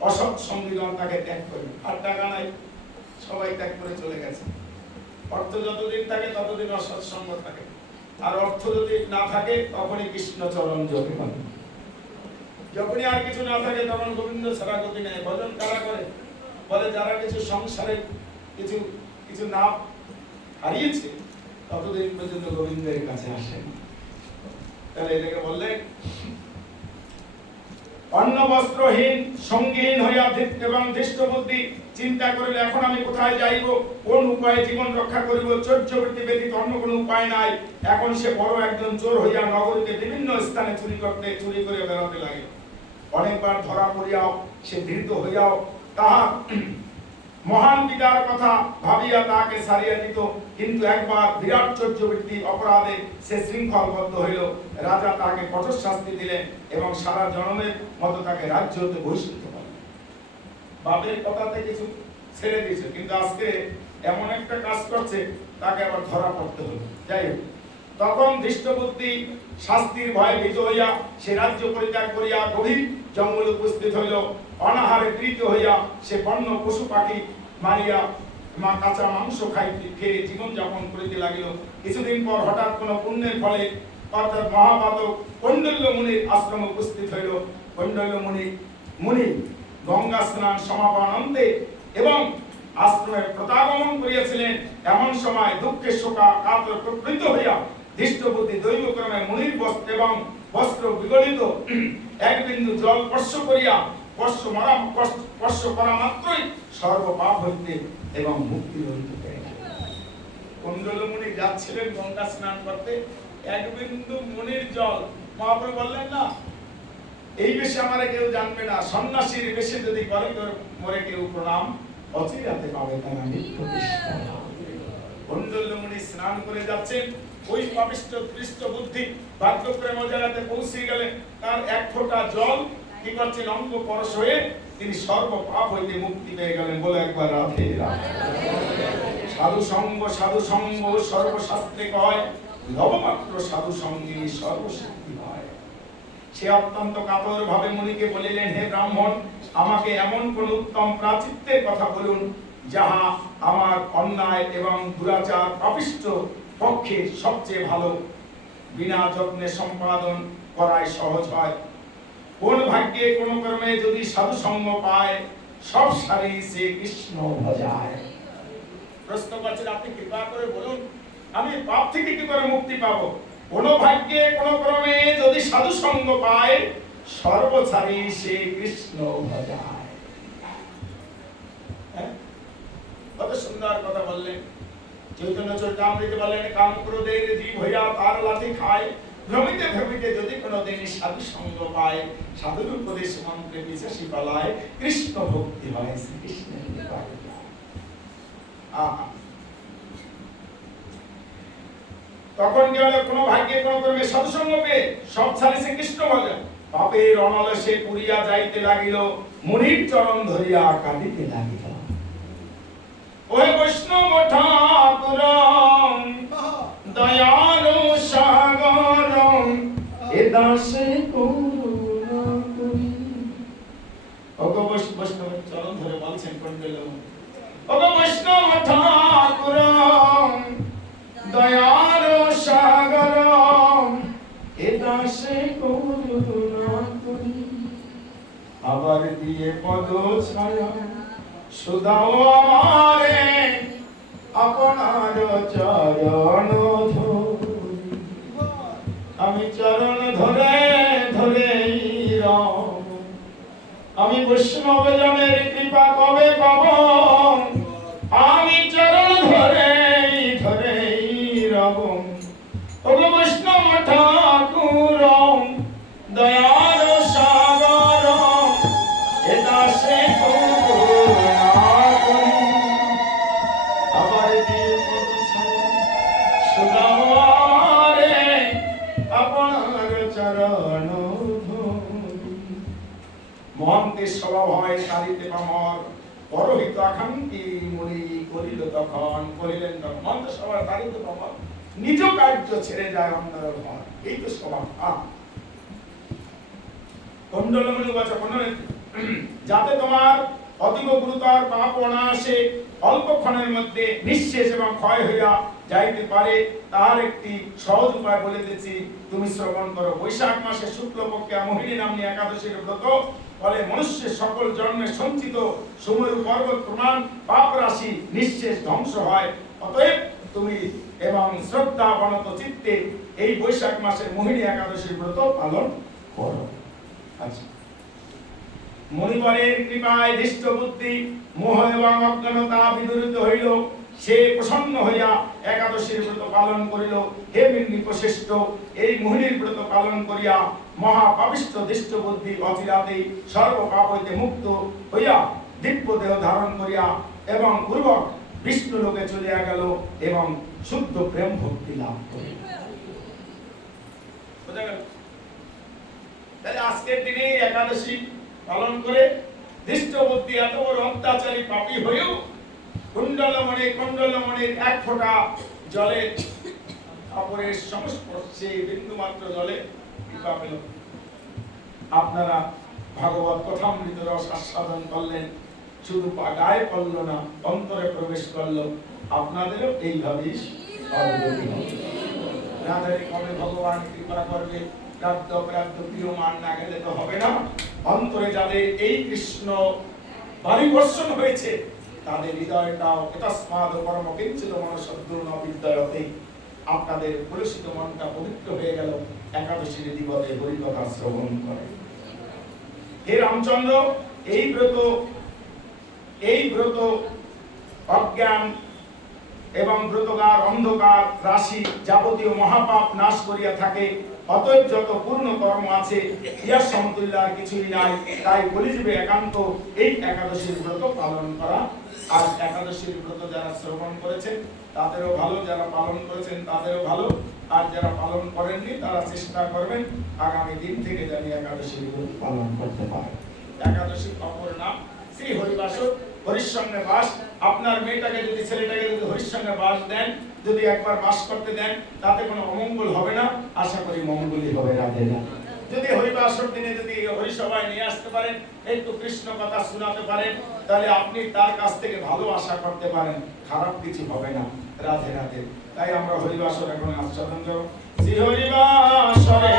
অসৎ সঙ্গীগণ তাকে ত্যাগ করিল। আর টাকা নাই, সবাই ত্যাগ করে চলে গেছে। অর্থ যতদিন থাকে ততদিন অসৎ সঙ্গ থাকে, আর অর্থ যদি না থাকে তখনই কৃষ্ণ চরণ জপে। যখনই আর কিছু না থাকে তখন গোবিন্দ ছাড়া গতি নেই। ভজন কারা করে? বলে যারা কিছু সংসারে কিছু কিছু না হারিয়েছে ততদিন পর্যন্ত গোবিন্দের কাছে আসে। তাহলে এটাকে বললে অন্ন বস্ত্রহীন সঙ্গীহীন হইয়া এবং ধৃষ্ট বুদ্ধি চিন্তা করিলে এখন আমি কোথায় যাইব, কোন উপায়ে জীবন রক্ষা করিব? চর্যবৃত্তি ব্যতীত অন্য কোনো উপায় নাই। এখন সে বড় একজন চোর হইয়া নগরীতে বিভিন্ন স্থানে চুরি করে বেড়াতে লাগিল। অনেকবার ধরা পড়িয়াও সে ধৃত হইয়াও তাহার মহান পিতার কথা ভাবিয়া তাকে ছাড়িয়া দিত। কিন্তু একবার বিরাট চর্যবৃত্তি অপরাধে সে শৃঙ্খলবদ্ধ হইল। রাজা তাকে কঠোর শাস্তি দিলেন এবং সারা জনমের মতো তাকে রাজ্য হতে বহিষ্কৃত করলেন। বাপের কথাতে কিছু ছেড়ে দিয়েছে, কিন্তু আজকে এমন একটা কাজ করছে তাকে আবার ধরা পড়তে হলো। যাই হোক, তখন ধৃষ্টবুদ্ধি শাস্তির ভয়ে ভীত হইয়া সে রাজ্য পরিত্যাগ করিয়া গভীর জঙ্গলে উপস্থিত হইল। অনাহারে পীড়িত হইয়া সে বন্য পশু পাখি মারিয়া কাঁচা মাংস খেয়ে জীবন যাপন করিতে লাগিল। কিছুদিন পর হঠাৎ কোন পুণ্যের ফলে অর্থাৎ মহাপাতক কৌণ্ডল্য মুনির আশ্রমে উপস্থিত হইল। কৌণ্ডল্য মুনি গঙ্গা স্নান সমাপনান্তে এবং আশ্রমে প্রত্যাগমন করিয়াছিলেন। এমন সময় দুঃখে শোকা কাতর প্রকৃত হইয়া ধৃষ্টবুদ্ধি দৈবক্রমে মুনির বস্ত্র এবং বস্ত্র বিগলিত এক বিন্দু জল স্পর্শ করা মাত্রই সর্বপাপ হইতে এবং মুক্তি হইতে পেরে। কৌণ্ডল্য মুনি যাচ্ছিলেন গঙ্গা স্নান করতে, এক বিন্দু মুনির জল, মহাপ্রভু বললেন না এই বেশে আমারে কেউ জানবে না, সন্ন্যাসীর বেশে যদি করে মরে কেউ প্রণাম অচিরাতে পাবে তারা নিত্য কৃষ্ণ। কৌণ্ডল্য মুনি স্নান করে যাচ্ছেন, ওই পাপিষ্ঠ দৃষ্ট বুদ্ধি ভাগ্যক্রম জায়গাতে পৌঁছে গেলে তার এক ফোঁটা জল কি করছেন অঙ্গ পরশ হয়ে তিনি সর্বপাপ হইতে মুক্তি পেয়ে গেলেন। বলে একবার রাধে রাধে। সাধু সঙ্গ সর্বশাস্ত্রে কয়, লবমাত্র সাধু সঙ্গী সর্বশক্তি হয়। সে অত্যন্ত কাতর ভাবে মুনিকে বলিলেন, হে ব্রাহ্মণ, আমাকে এমন কোন উত্তম প্রাচিত্যের কথা বলুন যাহা আমার অন্যায় এবং দুরাচার পাপিষ্ঠ পক্ষে সবচেয়ে ভালো, বিনা যত্নে সম্পাদন করাই সহজ হয়। কোন ভাগ্যে কোন কর্মে যদি সাধু সঙ্গ পায় সব সারি সে কৃষ্ণ ভজায়। প্রশ্ন করছেন, আপনি কৃপা করে বলুন আমি পাপ থেকে কি করে মুক্তি পাবো? কোন ভাগ্যে কোন ক্রমে যদি সাধু সঙ্গ পায় সর্বসারি সে কৃষ্ণ ভজায়। কত সুন্দর কথা বললেন। চৈতন্য চরিতামৃতে বলেন, কাম ক্রোধের জীব হইয়া তার লাথি খায়, ভ্রমিতে ভ্রমিতে যদি কোনদিন সাধু সঙ্গ পায়, সাধুর উপদেশ মন্ত্রে পিছাসি পালায়, কৃষ্ণ ভক্তি হয় শ্রীকৃষ্ণের কৃপায়। তখন কি হলো? কোন ভাগ্যে কোন কর্মে সাধু সঙ্গ পেয়ে সব ছাড়ি শ্রীকৃষ্ণ ভজন। পাপের অনলসে পুরিয়া যাইতে লাগিল, মুনির চরণ ধরিয়া কাঁদিতে লাগিল। ওহে বৈষ্ণব ঠাকুর দয়ালু সাগর, এ দাসে করুণা করি। ওগো বৈষ্ণব চরণ ধরে বলছেন কৌণ্ডল্য মুনি, ওগো বৈষ্ণব ঠাকুর দয়ালু সাগর, এ দাসে করুণা আবার দিয়ে পদ ছায়া সুদাও আমারে আপনার চরণ ধরি। আমি চরণ ধরে ধরে রব, আমি বৈষ্ণব জনের কৃপা কবে পাব, আমি চরণ ধরে ধরে রব। ওগো বৈষ্ণব ঠাকুর দয়ার সাগর, এ দাসে করুণা করি। আবার দিয়ে পদ ছায়া সুদাও আমারে আপনার চরণ ধরি। মহন্তের স্বভাব হয় সারিতে পামর, পরহিত আকাঙ্ক্ষী মুনি করিল তখন, করিলেন তখন মহন্ত স্বভাব সারিতে পামর, নিজ কার্য ছেড়ে যায় অন্যের ঘর, এই তো স্বভাব। কুণ্ডলমণি বাচা যাতে তোমার অতীব গুরুতর পাপ অনায়াসে অল্পক্ষণের মধ্যে নিঃশেষ এবং ক্ষয় হইয়া যাইতে পারে, তার একটি সহজ উপায় বলিতেছি, তুমি শ্রবণ করো। বৈশাখ মাসে শুক্লপক্ষে মোহিনী নামনি একাদশীর ব্রত ফলে মনুষ্যের সকল জন্মের সঞ্চিত সুমেরু পর্বত প্রমাণ পাপ রাশি নিঃশেষ ধ্বংস হয়। অতএব তুমি এবং শ্রদ্ধা বনত চিত্তে এই বৈশাখ মাসের মোহিনী একাদশীর ব্রত পালন করো। আচ্ছা, মণিবরের কৃপায় দৃষ্ট বুদ্ধি মোহ এবং অজ্ঞানতা বিদূরিত হইল, সে প্রসন্ন হইয়া একাদশীর ব্রত পালন করিল। হে নিপশ্রেষ্ঠ, এই মোহিনীর ব্রত পালন করিয়া মহাপাপিষ্ঠ দৃষ্ট বুদ্ধি অচিরাতেই সর্ব পাপ হইতে মুক্ত হইয়া দিব্য দেহ ধারণ করিয়া এবং পূর্বক বিষ্ণু লোকে চলিয়া গেল এবং শুদ্ধ প্রেম ভক্তি লাভ করিল। বোঝা গেল? তাহলে আজকের দিনে একাদশী পালন করে দৃষ্ট বুদ্ধি এত বড় অত্যাচারী পাপী হয়েও কুণ্ডলমণির এক ফোঁটা জলে কাপড়ের সংস্পর্শে বিন্দু মাত্র জলে কৃপা পেল। আপনারা ভাগবত কথামৃত রস আস্বাদন করলেন, শুধু গায়ে পড়ল না, অন্তরে প্রবেশ করলো। আপনাদেরও এইভাবেই না জানি কবে ভগবান কৃপা করবে, প্রাপ্ত প্রাপ্ত প্রিয় মান না গেলে তো হবে না। অন্তরে যাদের এই কৃষ্ণ বাড়ি বর্ষণ হয়েছে, তাদের হৃদয়টাও তস্মাদ পরম কিঞ্চিত মনঃশব্দূর্ণ বিদ্যায়তে, আপনাদের কলুষিত মনটা পবিত্র হয়ে গেল একাদশীর দিবসে হরিকথা শ্রবণ করে। হে রামচন্দ্র, এই ব্রত অজ্ঞান এবং ব্রতকার অন্ধকার রাশি যাবতীয় মহাপাপ নাশ করিয়া থাকে। অতএব যত পূর্ণ কর্ম আছে ইহার সমতুল্য আর কিছুই নাই। তাই কলিযুগে একান্ত এই একাদশীর ব্রত পালন করা। আর একাদশীর ব্রত যারা শ্রবণ করেছেন তাদেরও ভালো, যারা পালন করেছেন তাদেরও ভালো, আর যারা পালন করেননি তারা চেষ্টা করবেন আগামী দিন থেকে জানি একাদশীর ব্রত পালন করতে পারে। একাদশীর অপর নাম শ্রী হরিবাস, হরির সঙ্গে বাস। আপনার মেয়েটাকে যদি ছেলেটাকে যদি হরির সঙ্গে বাস দেন, যদি একবার বাস করতে দেন, তাতে কোনো অমঙ্গল হবে না, আশা করি মঙ্গলই হবে। রাধে রাধে। যদি হরিবাসর দিনে যদি হরিসভায় নিয়ে আসতে পারেন, একটু কৃষ্ণ কথা শোনাতে পারেন, তাহলে আপনি তার কাছ থেকে ভালো আশা করতে পারেন, খারাপ কিছু হবে না। রাধে রাধে। তাই আমরা হরিবাসর এখন আস্বাদন করব। শ্রী হরিবাসরে